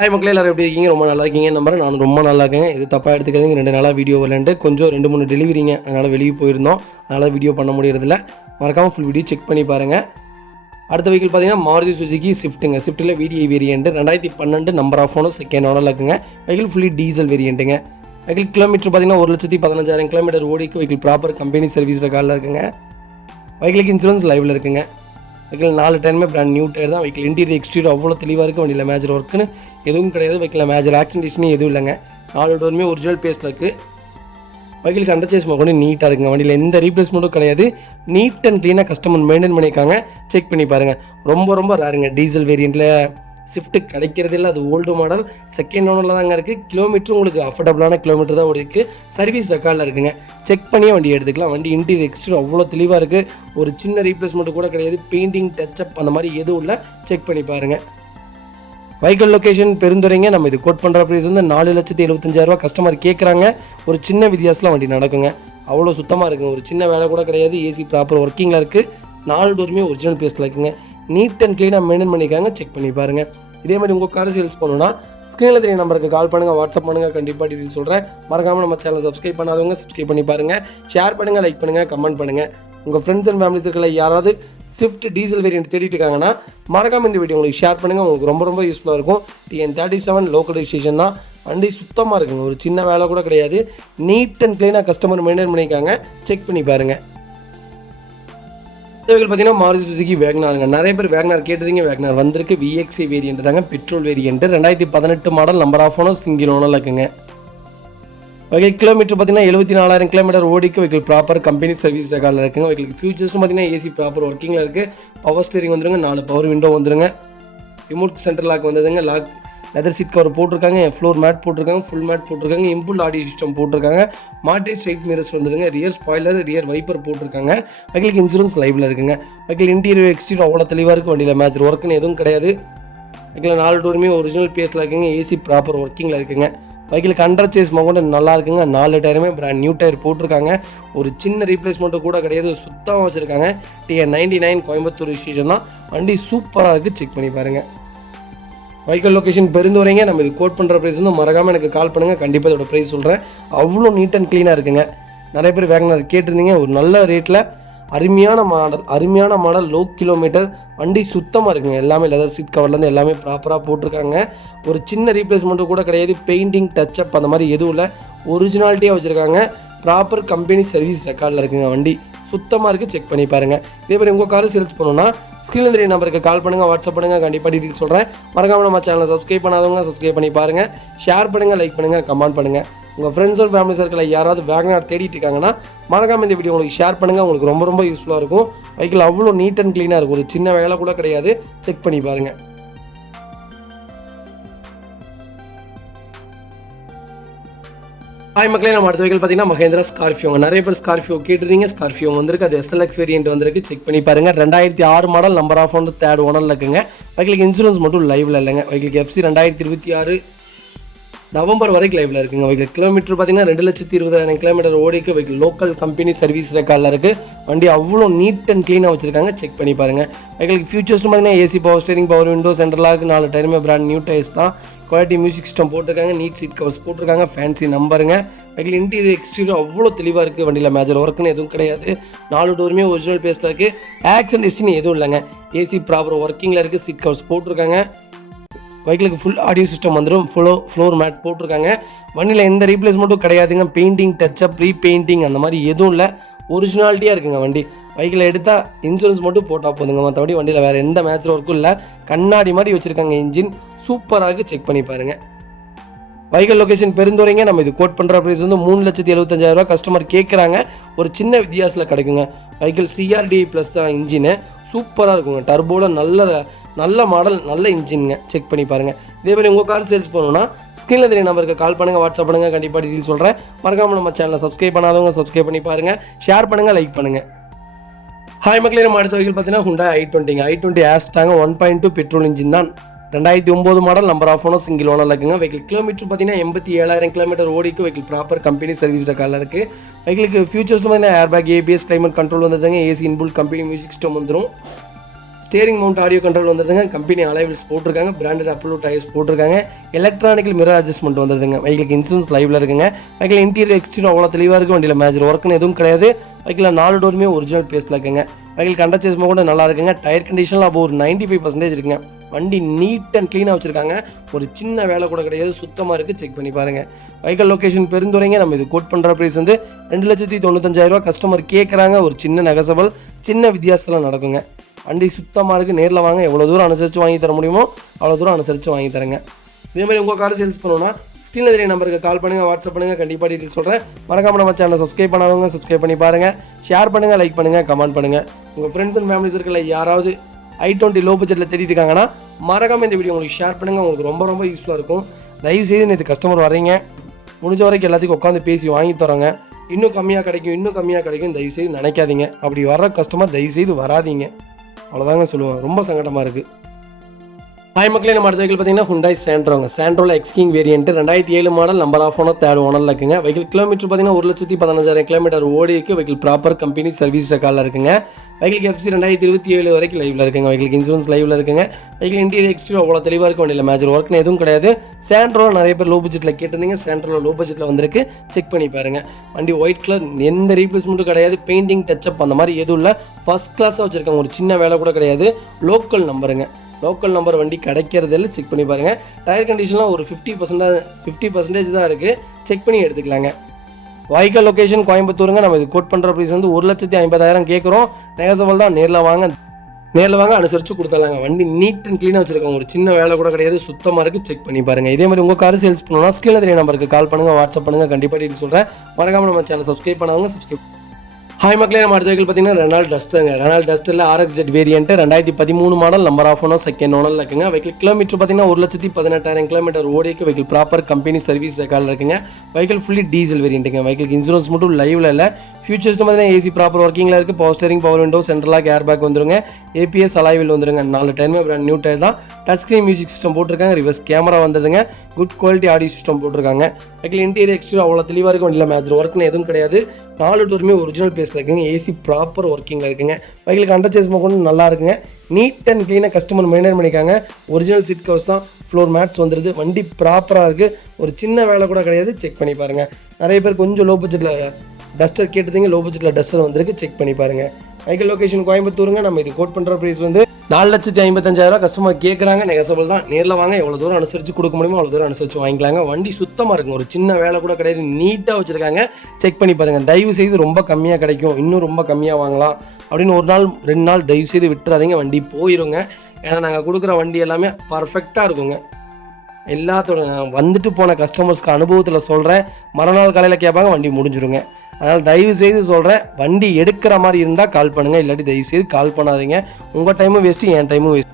Hi மக்களே, எல்லாரும் எப்படி இருக்கீங்க? ரொம்ப நல்லா இருக்கீங்க நம்புறேன். நானும் ரொம்ப நல்லா இருக்கேங்க. இது தப்பாக எடுத்துக்காதீங்க. 2 நாளாக வீடியோ வரலன்ட்டு கொஞ்சம் 2-3 டெலிவரிங்க, அதனால் வெளியே போயிருந்தோம். அதனால் வீடியோ பண்ண முடியறதில்ல. மறக்காமல் ஃபுல் வீடியோ செக் பண்ணி பாருங்கள். அடுத்த வெஹிக்கிள் பார்த்தீங்கன்னா மாருதி சுசுகி ஸ்விஃப்ட்டுங்க. ஸ்விஃப்ட்டில் VDI variant 2012 number of owner second ஓனரில் இருக்குங்க. வெஹிக்கிள் ஃபுல்லி டீசல் வேரியன்ட்டுங்க. வெஹிக்கிள் கிலோமீட்டர் பார்த்தீங்கன்னா 1,15,000 கிலோமீட்டர் ஓடிக்கு வெஹிக்கிள் ப்ராப்பர் கம்பெனி சர்வீஸ் ரெக்கார்டில் இருக்குங்க. வெஹிக்கிளுக்கு இன்சூரன்ஸ் லைவில் இருக்குங்க. வெஹிக்கிள் 4 டைமே பிராண்ட் நியூ டயர் தான். வெஹிக்கிள் இன்டீரியர் எக்ஸ்டீரியர் அவ்வளோ தெளிவாக இருக்குது. வண்டியில் மேஜர் ஒர்க்குன்னு எதுவும் கிடையாது. வெஹிக்கிள் மேஜர் ஆக்சிடென்டேஷன் எதுவும் இல்லைங்க. 4 டோருமே ஒரிஜினல் பேஸில் இருக்குது. வெஹிக்கிளுக்கு அண்டர்சேஸ் கொண்டு நீட்டாக இருக்குங்க. வண்டியில் எந்த ரீப்ளேஸ்மெண்ட்டும் கிடையாது. நீட் அண்ட் க்ளீனாக கஸ்டமர் மெயின்டைன் பண்ணியிருக்காங்க. செக் பண்ணி பாருங்கள். ரொம்ப ரேருங்க டீசல் வேரியண்ட்டில் ஸ்விஃப்ட் கிடைக்கிறது இல்லை. அது ஓல்டு மாடல் செகண்ட் ஓனரில் தாங்க இருக்குது. கிலோமீட்டரும் உங்களுக்கு அஃபோர்டபுளான கிலோமீட்டர் தான் ஓடி இருக்குது. சர்வீஸ் ரெக்கார்டில் இருக்குங்க. செக் பண்ணியே வண்டி எடுத்துக்கலாம். வண்டி இன்டீரியர் எக்ஸ்டீரியர் அவ்வளோ தெளிவாக இருக்குது. ஒரு சின்ன ரீப்ளேஸ்மெண்ட்டு கூட கிடையாது. பெயிண்டிங் டச்சப் அந்த மாதிரி எதுவும் இல்லை. செக் பண்ணி பாருங்கள். வெஹிக்கிள் லொக்கேஷன் பெருந்துறைங்க. நம்ம இது கோட் பண்ணுற ப்ரைஸ் வந்து 4,75,000 கஸ்டமர் கேட்குறாங்க. ஒரு சின்ன வித்தியாசத்தில் வண்டி நடக்குங்க. அவ்வளோ சுத்தமாக இருக்குங்க. ஒரு சின்ன வேலை கூட கிடையாது. ஏசி ப்ராப்பர் ஒர்க்கிங்கில் இருக்குது. 4 டோருமே ஒரிஜினல் பேஸில் இருக்குங்க. நீட் அண்ட் க்ளீனாக மெயின்டைன் பண்ணியிருக்காங்க. செக் பண்ணி பாருங்கள். இதே மாதிரி உங்கள் காரை சேல்ஸ் பண்ணணுன்னா ஸ்க்ரீனில் தெரிய நம்பருக்கு கால் பண்ணுங்கள், வாட்ஸ்அப் பண்ணுங்கள். கண்டிப்பாக டீட்டெயில் சொல்கிறேன். மறக்காமல் நம்ம சேனல் சப்ஸ்கிரைப் பண்ணாதவங்க சப்ஸ்கிரைப் பண்ணி பாருங்கள். ஷேர் பண்ணுங்கள், லைக் பண்ணுங்கள், கமெண்ட் பண்ணுங்கள். உங்கள் ஃப்ரெண்ட்ஸ் அண்ட் ஃபேமிலி சர்க்கிளில் யாராவது ஸ்விஃப்ட் டீசல் வேரியன்ட் தேடிட்டு இருக்காங்கன்னா மறக்காமல் இந்த வீடியோ உங்களுக்கு ஷேர் பண்ணுங்கள். உங்களுக்கு ரொம்ப யூஸ்ஃபுல்லாக இருக்கும். TN37 லோக்கல் ரெஜிஸ்ட்ரேஷன் தான். வண்டி சுத்தமாக இருக்குங்க. ஒரு சின்ன வேலை கூட கிடையாது. நீட் அண்ட் க்ளீனாக கஸ்டமர் மெயின்டைன் பண்ணியிருக்காங்க. செக் பண்ணி பாருங்கள். வெஹிக்கிள் பார்த்தீங்கன்னா மாருதி சுசுகி வேகனாருங்க. நிறைய பேர் வேகனார் கேட்டதுங்க. வேகனார் வந்திருக்கு. VXI வேரியன்ட் தாங்க, petrol variant. 2018 model number of owner single ஓனரில் இருக்குங்க. வெஹிக்கிள் கிலோமீட்டர் பார்த்தீங்கன்னா 74,000 கிலோமீட்டர் ஓடிக்கு வெஹிக்கிள் ப்ராப்பர் கம்பெனி சர்வீஸ் ரெக்கார்டில் இருக்குங்க. வெஹிக்கிள் ஃபியூச்சர்ஸ்னு பார்த்தீங்கன்னா ஏசி ப்ராப்பர் ஒர்க்கிங்கில் இருக்குது. பவர் ஸ்டீரிங் வந்துருங்க. 4 பவர் விண்டோ வந்துருங்க. ரிமோட் சென்டர் லாக் வந்ததுங்க. லாக் லெதர் சீட் கவர் போட்டிருக்காங்க. ஃப்ளோர் மேட் போட்டிருக்காங்க. ஃபுல் மேட் போட்டிருக்காங்க. இம்புல் ஆடியோ சிஸ்டம் போட்டிருக்காங்க. மாட்டி ஸ்ட்ரைட் மிரர்ஸ் வந்துருங்க. ரியர் ஸ்பாய்லர், ரியர் வைப்பர் போட்டிருக்காங்க. வெஹிக்கிளுக்கு இன்சூரன்ஸ் லைவில் இருக்குங்க. வெஹிக்கிள் இன்டீரியர் எக்ஸ்டீரியர் அவ்வளோ தெளிவாக இருக்குது. வண்டியில் மேஜர் ஒர்க்குன்னு எதுவும் கிடையாது. வெஹிக்கிள் 4 டோருமே ஒரிஜினல் பேஸில் இருக்குங்க. ஏசி ப்ராப்பர் ஒர்க்கிங்கில் இருக்குங்க. வெஹிக்கிளுக்கு அண்டர் சேஸ் கொண்டு நல்லா இருக்குங்க. 4 டயருமே பிராண்ட் நியூ டயர் போட்டிருக்காங்க. ஒரு சின்ன ரீப்ளேஸ்மெண்ட்டு கூட கிடையாது. சுத்தமாக வச்சுருக்காங்க. TN99 கோயம்புத்தூர் ஸ்டேஷன் தான். வண்டி சூப்பராக இருக்குது. செக் பண்ணி பாருங்கள். வெஹிக்கிள் லொக்கேஷன் பெருந்துறைங்க. நம்ம இது கோட் பண்ணுற ப்ரைஸ் வந்து மறக்காமல் எனக்கு கால் பண்ணுங்கள். கண்டிப்பாக இதோட ப்ரைஸ் சொல்கிறேன். அவ்வளோ நீட் அண்ட் க்ளீனாக இருக்குங்க. நிறைய பேர் வேகனார் கேட்டிருந்தீங்க. ஒரு நல்ல ரேட்டில் அருமையான மாடல் லோ கிலோமீட்டர். வண்டி சுத்தமாக இருக்குங்க. எல்லாமே லெதர் சீட் கவர்லேருந்து எல்லாமே ப்ராப்பராக போட்டிருக்காங்க. ஒரு சின்ன ரீப்ளேஸ்மெண்ட்டு கூட கிடையாது. பெயிண்டிங் டச்சப் அந்த மாதிரி எதுவும் இல்லை. ஒரிஜினாலிட்டியாக வச்சுருக்காங்க. ப்ராப்பர் கம்பெனி சர்வீஸ் ரெக்கார்டில் இருக்குங்க. வண்டி சுத்தமாக இருக்குது. செக் பண்ணி பாருங்கள். இதே மாதிரி உங்கள் காரை சேல்ஸ் பண்ணணுன்னா ஸ்க்ரீனில் தெரிய நம்பருக்கு கால் பண்ணுங்கள், வாட்ஸ்அப் பண்ணுங்கள். கண்டிப்பாக டீட்டெயில் சொல்கிறேன். மறக்காமல் நம்ம சேனலை சப்ஸ்கிரைப் பண்ணாதவங்க சப்ஸ்கிரைப் பண்ணி பாருங்கள். ஷேர் பண்ணுங்கள், லைக் பண்ணுங்கள், கமெண்ட் பண்ணுங்கள். உங்கள் ஃப்ரெண்ட்ஸ் அண்ட் ஃபேமிலி சர்க்கிளில் யாராவது வேகனார் தேடிட்டு இருக்காங்கன்னா மறக்காமல் இந்த வீடியோ உங்களுக்கு ஷேர் பண்ணுங்கள். உங்களுக்கு ரொம்ப யூஸ்ஃபுல்லாக இருக்கும். வெஹிக்கிள் அவ்வளோ நீட் அண்ட் க்ளீனாக இருக்கும். ஒரு சின்ன வேலை கூட கிடையாது. செக் பண்ணி பாருங்கள். ஹாய் மக்களே, நம்ம அடுத்த வெஹிக்கிள் பார்த்தீங்கன்னா மஹேந்திரா ஸ்கார்பியோங்க. நிறைய பேர் ஸ்கார்பியோ கேட்டிருந்தீங்க. ஸ்கார்பியோ வந்திருக்கு. அது SLX வேரியன்ட் வந்திருக்கு. செக் பண்ணி பாருங்கள். 2006 model number of owner third ஓனரில் இருக்குங்க. வெஹிக்கிளுக்கு இன்சூரன்ஸ் மட்டும் லைவில் இல்லைங்க. வெஹிக்கிளுக்கு FC 2026 நவம்பர் வரைக்கும் லைவில் இருக்குங்க. வெஹிக்கிள் கிலோமீட்டர் பார்த்தீங்கன்னா 2,20,000 கிலோமீட்டர் ஓடிக்கு வெஹிக்கிள் லோக்கல் கம்பெனி சர்வீஸ் ரெக்கார்டில் இருக்குது. வண்டி அவ்வளோ நீட் அண்ட் க்ளீனாக வச்சுருக்காங்க. செக் பண்ணி பாருங்கள். வெஹிக்கிளுக்கு ஃபியூச்சர்ஸ்னு பார்த்தீங்கன்னா AC power steering, power window, central lock, 4 டயருமே பிராண்ட் நியூ டயர்ஸ் தான். குவாலிட்டி மியூசிக் சிஸ்டம் போட்டிருக்காங்க. நீட் சீட் கவர்ஸ் போட்டிருக்காங்க. ஃபேன்சி நம்பருங்க. வெஹிக்கிள் இன்டீரியர் எக்ஸ்டீரியர் அவ்வளோ தெளிவாக இருக்குது. வண்டியில் மேஜர் ஒர்க்குன்னு எதுவும் கிடையாது. 4 டோருமே ஒரிஜினல் பேஸில் இருக்குது. ஆக்சிடென்ட் எதுவும் இல்லைங்க. ஏசி ப்ராப்பர் ஒர்க்கிங்கில் இருக்குது. சீட் கவர்ஸ் போட்டிருக்காங்க. வெஹிக்கிளுக்கு ஃபுல் ஆடியோ சிஸ்டம் வந்துடும். ஃப்ளோர் மேட் போட்டிருக்காங்க. வண்டியில் எந்த ரீப்ளேஸ்மெண்ட்டும் கிடையாதுங்க. பெயிண்டிங் டச்சப், ரீபெயிண்டிங் அந்த மாதிரி எதுவும் இல்லை. ஒரிஜினாலிட்டியாக இருக்குங்க வண்டி. வெஹிக்கிளை எடுத்தால் இன்சூரன்ஸ் மட்டும் போட்டால் போதுங்க. மற்றபடி வண்டியில் வேறு எந்த மேட்ச் ஒர்க்கும் இல்லை. கண்ணாடி மாதிரி வச்சுருக்காங்க. இன்ஜின் சூப்பராக. செக் பண்ணி பாருங்கள். வெஹிக்கிள் லொக்கேஷன் பெருந்துறைங்க. நம்ம இது கோட் பண்ணுற ப்ரைஸ் வந்து 3,75,000 கஸ்டமர் கேட்குறாங்க. ஒரு சின்ன வித்தியாசத்தில் கிடைக்குங்க. வெஹிக்கிள் CRDI ப்ளஸ் தான் இன்ஜினு. சூப்பராக இருக்குங்க. டர்போவில் நல்ல மாடல், நல்ல இன்ஜினுங்க. செக் பண்ணி பாருங்கள். இதே மாதிரி உங்கள் கார் சேல்ஸ் பண்ணணுன்னா ஸ்க்ரீனில் தெரிய நம்பருக்கு கால் பண்ணுங்கள், வாட்ஸ்அப் பண்ணுங்கள். கண்டிப்பாக டீட்டெயில் சொல்கிறேன். மறக்காமல் நம்ம சேனலை சப்ஸ்கிரைப் பண்ணாதவங்க சப்ஸ்கிரைப் பண்ணி பாருங்கள். ஷேர் பண்ணுங்கள், லைக் பண்ணுங்கள். ஹாய் மக்களே, நம்ம அடுத்த வெஹிக்கிள் பார்த்தீங்கன்னா Hyundai i20ங்க. i20 ஆஸ்டாங்க. 1.2 பெட்ரோல் இன்ஜின் தான். 2009 model number of owner single ஓனரில் இருக்குங்க. வெஹிக்கிள் கிலோமீட்டர் பார்த்தீங்கன்னா 87,000 கிலோமீட்டர் ஓடிக்கு வெஹிக்கிள் ப்ராப்பர் கம்பெனி சர்வீஸ் ரெக்கார்டில் இருக்குது. வெஹிக்கிளுக்கு ஃபியூச்சர்ஸ் பார்த்தீங்கன்னா ஏர்பேக், ABS, கிளைமேட் கண்ட்ரோல் வந்ததுங்க. AC inbuilt company music system வந்துடும். ஸ்டேரிங் மவுண்ட் ஆடியோ கண்ட்ரோல் வந்துருதுங்க. கம்பெனி அலைவல்ஸ் போட்டிருக்காங்க. பிராண்டட் அப்போலோ டயர்ஸ் போட்டிருக்காங்க. எலக்ட்ரானிக்கல் மிரர் அட்ஜஸ்ட்மெண்ட் வந்துருதுங்க. வெஹிக்கிளுக்கு இன்சூரன்ஸ் லைவ்ல இருக்குங்க. வெஹிக்கிள் இன்டீரியர் எக்ஸ்டீரியர் அவ்வளோ தெளிவாக இருக்குது. வண்டியில் மேஜர் ஒர்க்குன்னு எதுவும் கிடையாது. வெஹிக்கில் 4 டோருமே ஒரிஜினல் பேஸில் இருக்குங்க. வெஹிக்கிள் கண்டச்சேஸ்மா கூட நல்லா இருக்குங்க. டயர் கண்டிஷனில் அப்போ ஒரு 95% இருக்குங்க. வண்டி நீட் அண்ட் க்ளீனாக வச்சுருக்காங்க. ஒரு சின்ன வேலை கூட கிடையாது. சுத்தமாக இருக்குது. செக் பண்ணி பாருங்கள். வெஹிக்கிள் லொக்கேஷன் பெருந்துறைங்க. நம்ம இது கோட் பண்ணுற ப்ரைஸ் வந்து 2,95,000 கஸ்டமர் கேட்குறாங்க. ஒரு சின்ன நெகசபிள் சின்ன வித்தியாசத்தில் நடக்குங்க. வண்டி சுத்தமாக இருக்குது. நேரில் வாங்க. எவ்வளோ தூரம் அனுசரித்து வாங்கி தர முடியுமோ அவ்வளோ தூரம் அனுசரித்து வாங்கி தரேங்க. இதேமாதிரி உங்கள் கார் சேல்ஸ் பண்ணணும்னா ஸ்க்ரீனில் தெரிய நம்பருக்கு கால் பண்ணுங்கள், வாட்ஸ்அப் பண்ணுங்கள். கண்டிப்பாக டீட்டெயில் சொல்கிறேன். மறக்காம நம்ம சேனலை சப்ஸ்கிரைப் பண்ணாதவங்க சப்ஸ்கிரைப் பண்ணி பாருங்கள். ஷேர் பண்ணுங்கள், லைக் பண்ணுங்கள், கமெண்ட் பண்ணுங்கள். உங்கள் ஃப்ரெண்ட்ஸ் அண்ட் ஃபேமிலி சர்க்கிளில் யாராவது i20 லோ பட்ஜெட்டில் தேடிட்டு இருக்காங்கன்னா மறக்காமல் இந்த வீடியோ உங்களுக்கு ஷேர் பண்ணுங்கள். உங்களுக்கு ரொம்ப ரொம்ப யூஸ்ஃபுல்லாக இருக்கும். தயவுசெய்து நேற்று கஸ்டமர் வரீங்க, முடிஞ்ச வரைக்கும் எல்லாத்துக்கும் உட்காந்து பேசி வாங்கி தரோங்க. இன்னும் கம்மியாக கிடைக்கும் தயவுசெய்து நினைக்காதீங்க. அப்படி வர கஸ்டமர் தயவுசெய்து வராதிங்க. அவ்வளோதாங்க சொல்லுவேன். ரொம்ப சங்கடமாக இருக்குது. ஹாய் மக்களே, நம்ம அடுத்த வெஹிக்கிள் பார்த்தீங்கன்னா ஹுண்டாய் சாண்ட்ரோங்க. சாண்ட்ரோவில் Xing variant 2007 model, number of owner 3rd ஓனரில் இருக்குங்க. வெஹிக்கிள் கிலோமீட்டர் பார்த்தீங்கன்னா 1,15,000 கிலோமீட்டர் ஓடி இருக்குது. வெஹிக்கிள் ப்ராப்பர் கம்பெனி சர்வீஸ் ரெக்கார்டில் இருக்குங்க. வெஹிக்கிள் FC 2027 வரைக்கும் லைவில் இருக்குங்க. வெஹிக்கிள் இன்சூரன்ஸ் லைவில் இருக்குங்க. வெஹிக்கிள் இன்டீரியர் எக்ஸ்டீரியர் அவ்வளோ தெளிவாக இருக்கும். வண்டியில் மேஜர் ஒர்க்னு எதுவும் கிடையாது. சாண்ட்ரோவில் நிறைய பேர் லோ பட்ஜெட்டில் கேட்டிருந்தீங்க. சாண்ட்ரோவில் லோ பட்ஜெட்டில் வந்திருக்கு. செக் பண்ணி பாருங்கள். வண்டி ஒயிட் கலர், எந்த ரீப்ளேஸ்மெண்ட்டும் கிடையாது. பெயிண்டிங் டச்சப் அந்த மாதிரி எதுவும் இல்லை. ஃபஸ்ட் கிளாஸாக வச்சுருக்காங்க. ஒரு சின்ன வேலை கூட கிடையாது. லோக்கல் நம்பருங்க. லோக்கல் நம்பர் வண்டி கிடைக்கிறதில்ல. செக் பண்ணி பாருங்கள். டயர் கண்டிஷன்லாம் ஒரு 50% தான் இருக்குது. செக் பண்ணி எடுத்துக்கலாங்க. வாய்க்கால் லொக்கேஷன் கோயம்புத்தூருங்க. நம்ம இது கோட் பண்ணுற ப்ரைஸ் வந்து 1,50,000 கேட்குறோம். நெகசபிள் தான். நேரில் வாங்க அனுசரித்து கொடுத்துடலாங்க. வண்டி நீட் அண்ட் க்ளீனாக வச்சுருக்காங்க. ஒரு சின்ன வேலை கூட கிடையாது. சுத்தமாக இருக்குது. செக் பண்ணி பாருங்கள். இதே மாதிரி உங்கள் கார் சேல்ஸ் பண்ணணும்னா ஸ்க்ரீனில் தெரிய நம்பருக்கு கால் பண்ணுங்கள், வாட்ஸ்அப் பண்ணுங்கள். கண்டிப்பாக டீட்டெயில் சொல்கிறேன். மறக்காமல் நம்ம சேனல் சப்ஸ்கிரைப் பண்ணாதவங்க சப்ஸ்கிரைப். ஹாய் மக்களே, நம்ம அடுத்த வெஹிக்கிள் பார்த்தீங்கன்னா ரெனால்ட் டஸ்டருங்க. ரெனால்ட் டஸ்டரில் RXZ variant 2013 model, number of owner 2nd ஓனரில் இருக்குங்க. வெஹிக்கிள் கிலோமீட்டர் பார்த்தீங்கன்னா 1,18,000 கிலோமீட்டர் ஓடிக்கு. வெஹிக்கிள் ப்ராப்பர் கம்பெனி சர்வீஸ் ரெக்கார்டில் இருக்குங்க. வெஹிக்கிள் ஃபுல்லி டீசல் வேரியன்ட்டுங்க. வெஹிக்கிள் இன்சூரன்ஸ் மட்டும் லைவில் இல்லை. ஃபியூச்சர்ஸ் பார்த்தீங்கன்னா AC ப்ராப்பர் ஒர்க்கிங்கில் இருக்குது. Power steering, power window, central lock, air bag வந்துருங்க. APS அலாய்வில் வந்துருங்க. 4 டயருமே பிராண்ட் நியூ டயர் தான். டச் ஸ்க்ரீன் மியூசிக் சிஸ்டம் போட்டிருக்காங்க. ரிவர்ஸ் கேமரா வந்ததுங்க. குட் குவாலிட்டி ஆடியோ சிஸ்டம் போட்டிருக்காங்க. வெஹிக்கிள் இன்டீரியர் எக்ஸ்டீரியர் அவ்வளோ தெளிவாக இருக்கும். வண்டியில் மேஜர் ஒர்க்னு எதுவும் கிடையாது. 4 டோருமே ஒரிஜினல் பேஸில் இருக்குங்க. AC ப்ராப்பர் ஒர்க்கிங்கில் இருக்குங்க. வெஹிக்கிள் அண்டர்சேஸ் கொண்டு நல்லா இருக்குங்க. நீட் அண்ட் க்ளீனாக கஸ்டமர் மெயின்டைன் பண்ணிக்காங்க. ஒரிஜினல் சீட் கவர்ஸ் தான். ஃப்ளோர் மேட்ஸ் வந்துடுது. வண்டி ப்ராப்பராக இருக்குது. ஒரு சின்ன வேலை கூட கிடையாது. செக் பண்ணி பாருங்கள். நிறைய பேர் கொஞ்சம் லோ பட்ஜெட்டில் டஸ்டர் கேட்டதுங்க. லோ பட்ஜெட்டில் டஸ்டர் வந்திருக்கு. செக் பண்ணி பாருங்கள். வெஹிக்கிள் லொக்கேஷன் கோயம்புத்தூருங்க. நம்ம இது கோட் பண்ணுற ப்ரைஸ் வந்து 4,55,000 கஸ்டமர் கேட்குறாங்க. நெகசபிள் தான். நேரில் வாங்க. எவ்வளோ தூரம் அனுசரித்து கொடுக்க முடியுமோ அவ்வளோ தூரம் அனுசரித்து வாங்கிக்கலாங்க. வண்டி சுத்தமாக இருக்குங்க. ஒரு சின்ன வேலை கூட கிடையாது. நீட்டாக வச்சுருக்காங்க. செக் பண்ணி பாருங்கள். தயவு செய்து ரொம்ப கம்மியாக கிடைக்கும், இன்னும் ரொம்ப கம்மியாக வாங்கலாம் அப்படின்னு 1 நாள் 2 நாள் தயவு செய்து விட்டுறாதீங்க. வண்டி போயிடுங்க. ஏன்னா நாங்கள் கொடுக்குற வண்டி எல்லாமே பர்ஃபெக்டாக இருக்குங்க. எல்லாத்தோட நான் வந்துட்டு போன கஸ்டமர்ஸ்க்கு அனுபவத்தில் சொல்கிறேன். மறுநாள் காலையில் கேட்பாங்க, வண்டி முடிஞ்சிருங்க. அதனால் தயவு செய்து சொல்கிறேன், வண்டி எடுக்கிற மாதிரி இருந்தால் கால் பண்ணுங்கள். இல்லாட்டி தயவு செய்து கால் பண்ணாதீங்க. உங்கள் டைமும் வேஸ்ட்டு, என் டைமும் வேஸ்ட்.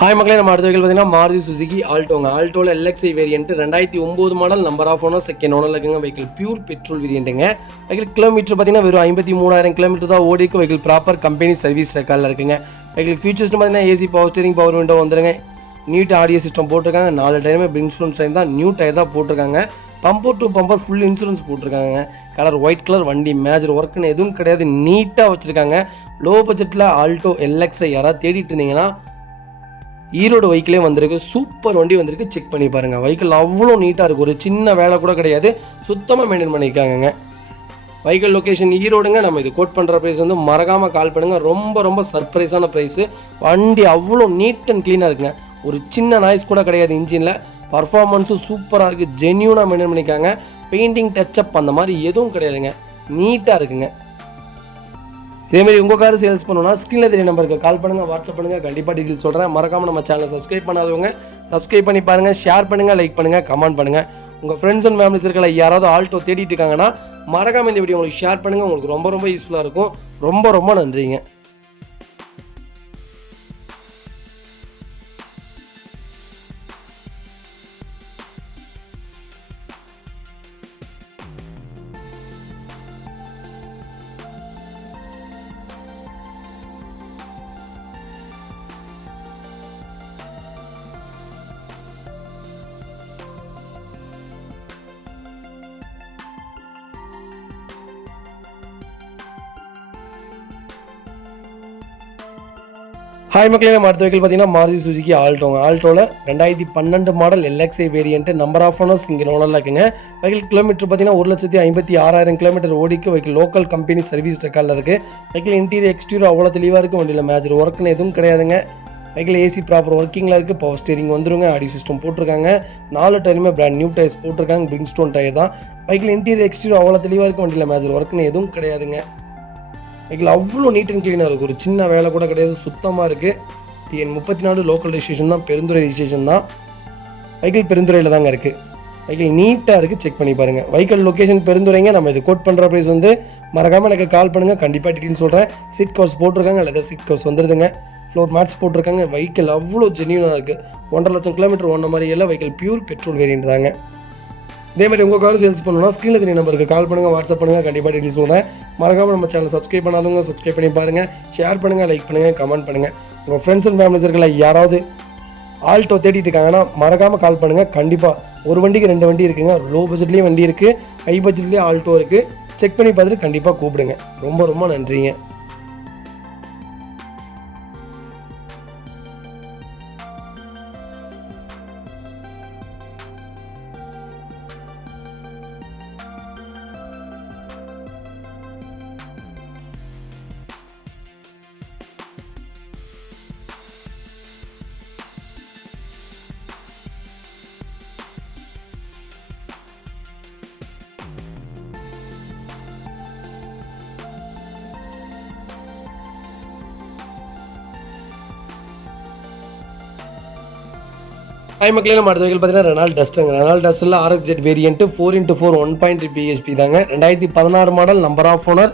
ஹாய் மக்களே, நம்ம அடுத்த வெஹிக்கிள் பார்த்தீங்கன்னா மாருதி சுசுகி ஆல்டோங்க. ஆல்டோவில் LXi variant 2009 model, number of owner 2nd ஓனரில் இருக்குங்க. வெஹிக்கிள் பியூர் பெட்ரோல் வேரியன்ட்டுங்க. வெஹிக்கிள் கிலோமீட்டர் பார்த்தீங்கன்னா வெறும் 53,000 கிலோமீட்டர் தான் ஓடிக்கு. வெஹிக்கிள் ப்ராப்பர் கம்பெனி சர்வீஸ் ரெக்கார்டில் இருக்குங்க. வெஹிக்கிள் ஃபீச்சர்ஸ்னு பார்த்தீங்கன்னா AC power steering, power window வந்துருங்க. நீட் ஆடியோ சிஸ்டம் போட்டிருக்காங்க. 4 டயருமே இன்சூரன்ஸ் டைம் தான். நியூ டயர் தான் போட்டிருக்காங்க. Bumper to bumper full insurance போட்டிருக்காங்க. Colour white colour. வண்டி மேஜர் ஒர்க்குன்னு எதுவும் கிடையாது. நீட்டாக வச்சுருக்காங்க. லோ பட்ஜெட்டில் ஆல்டோ LXi யாராவது தேடிட்டு இருந்தீங்கன்னா ஈரோடு வெஹிக்கிளே வந்திருக்கு. சூப்பர் வண்டி வந்திருக்கு. செக் பண்ணி பாருங்கள். வெஹிக்கிள் அவ்வளோ நீட்டாக இருக்குது. ஒரு சின்ன வேலை கூட கிடையாது. சுத்தமாக மெயின்டைன் பண்ணியிருக்காங்க. வெஹிக்கிள் லொக்கேஷன் ஈரோடுங்க. நம்ம இது கோட் பண்ணுற ப்ரைஸ் வந்து மறக்காமல் கால் பண்ணுங்கள். ரொம்ப ரொம்ப சர்ப்ரைஸான ப்ரைஸு. வண்டி அவ்வளோ நீட் அண்ட் க்ளீனாக இருக்குங்க. ஒரு சின்ன நாய்ஸ் கூட கிடையாது இன்ஜினில். பர்ஃபார்மன்ஸும் சூப்பராக இருக்குது. ஜென்யூனாக மெயின்டைன் பண்ணிக்காங்க. பெயிண்டிங் டச்சப் அந்த மாதிரி எதுவும் கிடையாதுங்க. நீட்டாக இருக்குங்க. இதேமாரி உங்கள் கார் சேல்ஸ் பண்ணணும்னா ஸ்க்ரீனில் தெரிய நம்பருக்கு கால் பண்ணுங்கள், வாட்ஸ்அப் பண்ணுங்கள். கண்டிப்பாக டீட்டெயில் சொல்கிறேன். மறக்காமல் நம்ம சேனலை சப்ஸ்கிரைப் பண்ணாதவங்க சப்ஸ்கிரைப் பண்ணி பாருங்கள். ஷேர் பண்ணுங்கள், லைக் பண்ணுங்கள், கமெண்ட் பண்ணுங்கள். உங்கள் ஃப்ரெண்ட்ஸ் அண்ட் ஃபேமிலிஸ் இருக்கல யாராவது ஆல்டோ தேடிட்டு இருக்காங்கன்னா மறக்காமல் இந்த வீடியோ உங்களுக்கு ஷேர் பண்ணுங்கள். உங்களுக்கு ரொம்ப ரொம்ப யூஸ்ஃபுல்லாக இருக்கும். ரொம்ப ரொம்ப நன்றிங்க. ஹாய் மக்களே, நம்ம அடுத்த வெஹிக்கிள் பார்த்தீங்கன்னா மாருதி சுசுகி ஆல்டோங்க. ஆல்டோவில் 2012 model LXi variant, number of owners single ஓனரில் இருக்குங்க. வெஹிக்கிள் கிலோமீட்டர் பார்த்தீங்கன்னா 1,56,000 கிலோமீட்டர் ஓடிக்கு. வெஹிக்கிள் லோக்கல் கம்பெனி சர்வீஸ் ரெக்கார்டில் இருக்குது. வெஹிக்கிள் இன்டீரியர் எக்ஸ்டீரியர் அவ்வளோ தெளிவாக இருக்குது. வண்டியில் மேஜர் ஒர்க்னு எதுவும் கிடையாதுங்க. வெஹிக்கிள் ஏசி ப்ராப்பர் ஒர்க்கிங்கில் இருக்குது. பவர் ஸ்டீரிங் வந்துருங்க. ஆடியோ சிஸ்டம் போட்டிருக்காங்க. 4 டயருமே பிராண்ட் நியூ டயர்ஸ் போட்டிருக்காங்க. பிரிங்ஸ்டோன் டயர் தான். வெஹிக்கிள் இன்டீரியர் எக்ஸ்டீரியர் அவ்வளோ தெளிவாக இருக்குது. வண்டியில் மேஜர் ஒர்க்னு எதுவும் கிடையாதுங்க. வெஹிக்கிள் அவ்வளோ நீட் அண்ட் க்ளீனாக இருக்குது. ஒரு சின்ன வேலை கூட கிடையாது. சுத்தமாக இருக்குது. TN 34 லோக்கல் ரெஜிஸ்ட்ரேஷன் தான். பெருந்துறை ரெஜிஸ்ட்ரேஷன் தான். வெஹிக்கிள் பெருந்துறையில் தாங்க இருக்குது. வெஹிக்கிள் நீட்டாக இருக்குது. செக் பண்ணி பாருங்கள். வெஹிக்கிள் லொக்கேஷன் பெருந்துறைங்க. நம்ம இது கோட் பண்ணுற ப்ரைஸ் வந்து மறக்காமல் எனக்கு கால் பண்ணுங்கள். கண்டிப்பாக டீட்டெயில் சொல்கிறேன். சீட் கவர்ஸ் போட்டிருக்காங்க. லெதர் சீட் கவர்ஸ் வந்துடுதுங்க. ஃப்ளோர் மேட்ஸ் போட்டிருக்காங்க. வெஹிக்கிள் அவ்வளோ ஜென்யூனாக இருக்குது. 1.5 லட்சம் கிலோமீட்டர் ஓடின மாதிரி எல்லாம் வெஹிக்கிள் பியூர் பெட்ரோல் வேரியன்ட் தாங்க. இதேமாதிரி உங்கள் கார் சேல்ஸ் பண்ணணும்னா ஸ்க்ரீனில் தெரிய நம்பருக்கு கால் பண்ணுங்கள், வாட்ஸ்அப் பண்ணுங்கள். கண்டிப்பாக டீட்டெயில் சொல்கிறேன். மறக்காமல் நம்ம சேனல் சப்ஸ்கிரைப் பண்ணாதவங்க சப்ஸ்கிரைப் பண்ணி பாருங்கள். ஷேர் பண்ணுங்கள், லைக் பண்ணுங்கள், கமெண்ட் பண்ணுங்கள். உங்கள் ஃப்ரெண்ட்ஸ் அண்ட் ஃபேமிலி சர்க்கிளில் யாராவது ஆல்டோ தேடிட்டு இருக்காங்கன்னா மறக்காமல் கால் பண்ணுங்கள். கண்டிப்பாக ஒரு வண்டிக்கு 2 வண்டி இருக்குங்க. லோ பட்ஜெட்லேயும் வண்டி இருக்குது, ஹை பட்ஜெட்லேயும் ஆல்டோ இருக்குது. செக் பண்ணி பார்த்துட்டு கண்டிப்பாக கூப்பிடுங்க. ரொம்ப ரொம்ப நன்றிங்க. ஹாய் மக்களே, நம்ம அடுத்த வெஹிக்கிள் பார்த்தீங்கன்னா ரெனால்ட் டஸ்ட்டுங்க. ரெனால்ட் டஸ்ட்டில் RXZ வேரியன்ட் 4x4 1.3 BHP தாங்க. 2016 model, number of owner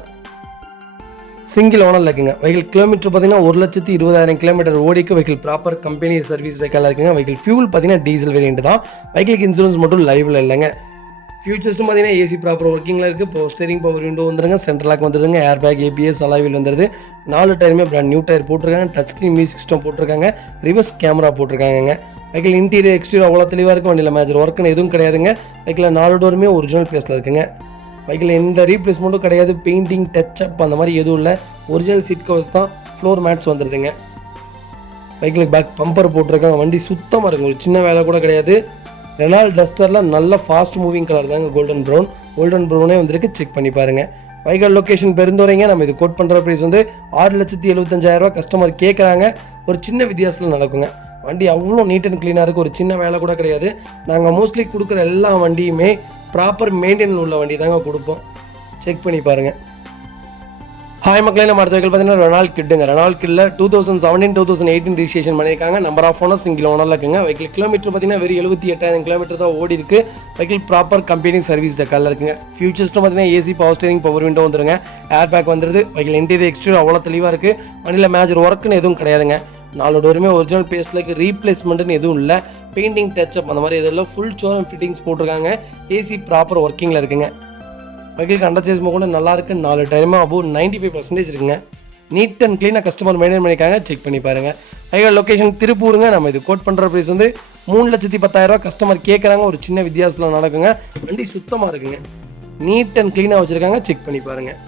single owner இருக்குங்க. வெஹிக்கிள் கிலோமீட்டர் பார்த்தீங்கன்னா 1,20,000 கிலோமீட்டர் ஓடிக்கு. வெஹிக்கிள் ப்ராப்பர் கம்பெனி சர்வீஸ் ரெக்கார்டில் இருக்குங்க. வெஹிக்கிள் ஃபியூல் பார்த்தீங்கன்னா டீசல் வேரியன்ட் தான். வெஹிக்கிளுக்கு இன்சூரன்ஸ் மட்டும் லைவில் இல்லைங்க. ஃபியூச்சர்ஸ்ட்டும் பார்த்தீங்கன்னா ஏசி ப்ராப்பர் ஒர்க்கிங்கில் இருக்குது. பவர் ஸ்டீரிங், பவர் விண்டோ வந்துருங்க. சென்ட்ரல் லாக் வந்துருங்க. ஏர் பேக், ABS, அலாய்வில் வந்துடுது. 4 டயருமே பிராண்ட் நியூ டயர் போட்டிருக்காங்க. டச் ஸ்க்ரீன் மியூசிக் சிஸ்டம் போட்டிருக்காங்க. ரிவர்ஸ் கேமரா போட்டிருக்காங்க. வெஹிக்கிள் இன்டீரியர் எக்ஸ்டீரியர் அவ்வளோ தெளிவாக இருக்கும். வண்டியில் மேஜர் ஒர்க்குன்னு எதுவும் கிடையாதுங்க. வெஹிக்கிள் 4 டோருமே ஒரிஜினல் பிளேஸில் இருக்குங்க. வெஹிக்கிள் எந்த ரீப்ளேஸ்மெண்ட்டும் கிடையாது. பெயிண்டிங், டச்சப் அந்த மாதிரி எதுவும் இல்லை. ஒரிஜினல் சீட் கவர்ஸ் தான். ஃப்ளோர் மேட்ஸ் வந்துடுதுங்க. வெஹிக்கிளுக்கு பேக் பம்பர் போட்டிருக்காங்க. வண்டி சுத்தமாக இருக்கும். ஒரு சின்ன வேலை கூட கிடையாது. ரெனால்ட் டஸ்டரில் நல்ல ஃபாஸ்ட் மூவிங் கலர் தாங்க. கோல்டன் ப்ரௌனே வந்துருக்கு. செக் பண்ணி பாருங்கள். வெஹிக்கிள் லொக்கேஷன் பெருந்துறைங்க. நம்ம இது கோட் பண்ணுற ப்ரைஸ் வந்து 6,75,000 கஸ்டமர் கேட்குறாங்க. ஒரு சின்ன வித்தியாசத்தில் நடக்குங்க. வண்டி அவ்வளோ நீட் அண்ட் க்ளீனாக இருக்குது. ஒரு சின்ன வேலை கூட கிடையாது. நாங்கள் மோஸ்ட்லி கொடுக்குற எல்லா வண்டியுமே ப்ராப்பர் மெயின்டெனன் உள்ள வண்டி தாங்க கொடுப்போம். செக் பண்ணி பாருங்கள். ஹாய் மக்களே, நம்ம அடுத்த வெஹிக்கிள் பார்த்தீங்கன்னா ரெனால்ட் கிட்டுங்க. ரெனால்ட் கிட்டில் 2017 2018 ரிஜிஸ்ட்ரேஷன் பண்ணியிருக்காங்க. நம்பர் ஆஃப் ஓனர் சிங்கிள் ஓனரில் இருக்குங்க. வெஹிக்கிள் கிலோமீட்டர் பார்த்தீங்கன்னா வெறும் 78,000 கிலோமீட்டர் தான் ஓடி இருக்குது. வெஹிக்கிள் ப்ராப்பர் கம்பெனி சர்வீஸ் ரெக்கார்டில் இருக்குங்க. ஃபியூச்சர்ஸ்ட்டும் பார்த்தீங்கன்னா AC, power steering, power window வந்துருங்க. ஏர் பேக் வந்துடுது. வெஹிக்கிள் இன்டீரியர் எக்ஸ்டீரியர் அவ்வளோ தெளிவாக இருக்குது. வண்டியில் மேஜர் ஒர்க்குன்னு எதுவும் கிடையாதுங்க. 4 டோருமே ஒரிஜினல் பேஸில் இருக்குது. ரீப்ளேஸ்மெண்ட்டுன்னு எதுவும் இல்லை. பெயிண்டிங், டச்சப் அந்த மாதிரி இதெல்லாம் ஃபுல் ஷோரூம் ஃபிட்டிங்ஸ் போட்டிருக்காங்க. ஏசி ப்ராப்பர் ஒர்க்கிங்கில் இருக்குங்க. வெஹிக்கிள் அண்டர்சேஸ் கூட நல்லா இருக்குது. 4 டயருமே அபோவ் 95% இருக்குங்க. நீட் அண்ட் க்ளீனாக கஸ்டமர் மெயின்டைன் பண்ணியிருக்காங்க. செக் பண்ணி பாருங்கள். வெஹிக்கிள் லொக்கேஷன் திருப்பூருங்க. நம்ம இது கோட் பண்ணுற ப்ரைஸ் வந்து 3,10,000 கஸ்டமர் கேட்குறாங்க. ஒரு சின்ன வித்தியாசத்தில் நடக்குங்க. வண்டி சுத்தமாக இருக்குங்க. நீட் அண்ட் க்ளீனாக வச்சுருக்காங்க. செக் பண்ணி பாருங்கள்.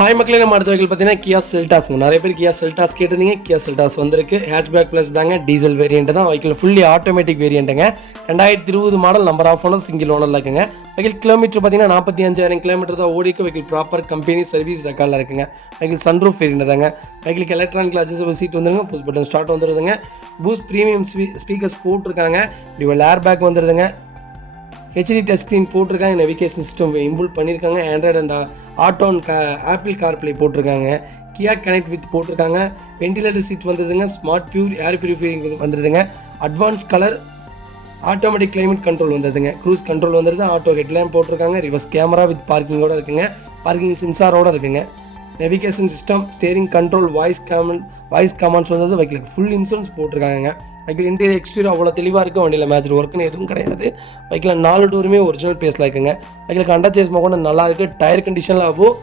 ஹாய் மக்களே, நம்ம அடுத்த வெஹிக்கிள் பார்த்தீங்கன்னா கியா செல்டாஸ்ங்க. நிறைய பேர் கியா செல்டாஸ் கேட்டிருந்தீங்க. கியா செல்டாஸ் வந்திருக்கு. ஹேட்ச்பேக் ப்ளஸ் தாங்க. டீசல் வேரியன்ட் தான். வெஹிக்கிள் ஃபுல்லி ஆட்டோமேட்டிக் வேரியண்ட்டுங்க. 2020 model, number of owner single ஓனரில் இருக்குங்க. வெஹிக்கிள் கிலோமீட்டர் பார்த்தீங்கன்னா 45,000 கிலோமீட்டர் தான் ஓடிக்கு. வெஹிக்கிள் ப்ராப்பர் கம்பெனி சர்வீஸ் ரெக்கார்டில் இருக்குங்க. வெஹிக்கிள் சன்ரூஃப் வேரியன்ட் தாங்க. வெஹிக்கிளுக்கு எலக்ட்ரானிக் அட்ஜஸ்டபிள் சீட் வந்துருங்க. புஷ் பட்டன் ஸ்டார்ட் வந்துடுதுங்க. பூஸ்ட் ப்ரீமியம் ஸ்பீக்கர்ஸ் போட்டிருக்காங்க. டியூவல் ஏர் பேக் வந்துடுதுங்க. HD டச் ஸ்க்ரீன் போட்டிருக்காங்க. நேவிகேஷன் சிஸ்டம் இம்புல் பண்ணியிருக்காங்க. Android and auto and Apple CarPlay போட்டிருக்காங்க. கியா கனெக்ட் வித் போட்டிருக்காங்க. வென்டிலேட்டர் சீட் வந்துடுதுங்க. ஸ்மார்ட் பியூர் ஏர் பியூரிஃபைங் வந்துடுதுங்க. Advance colour automatic climate control வந்துடுதுங்க. Cruise control வந்துடுது. Auto headlamp போட்டிருக்காங்க. ரிவர்ஸ் கேமரா வித் பார்க்கிங்கோடு இருக்குங்க. பார்க்கிங் சென்சாரோடு இருக்குங்க. Navigation system, steering control, voice commands வந்து வெஹிக்கிளுக்கு ஃபுல் இன்சூரன்ஸ் போட்டிருக்காங்க. வெஹிக்கிள் இன்டீரியர் எக்ஸ்டீரியர் அவ்வளோ தெளிவாக இருக்கும். வண்டியில் மேஜர் ஒர்க்குன்னு எதுவும் கிடையாது. வெஹிக்கிள் 4 டோருமே ஒரிஜினல் பேஸில் இருக்குங்க. வெஹிக்கிளுக்கு அண்டர்சேஸ் கூட நல்லா இருக்குது. டயர் கண்டிஷனில் அபோவ்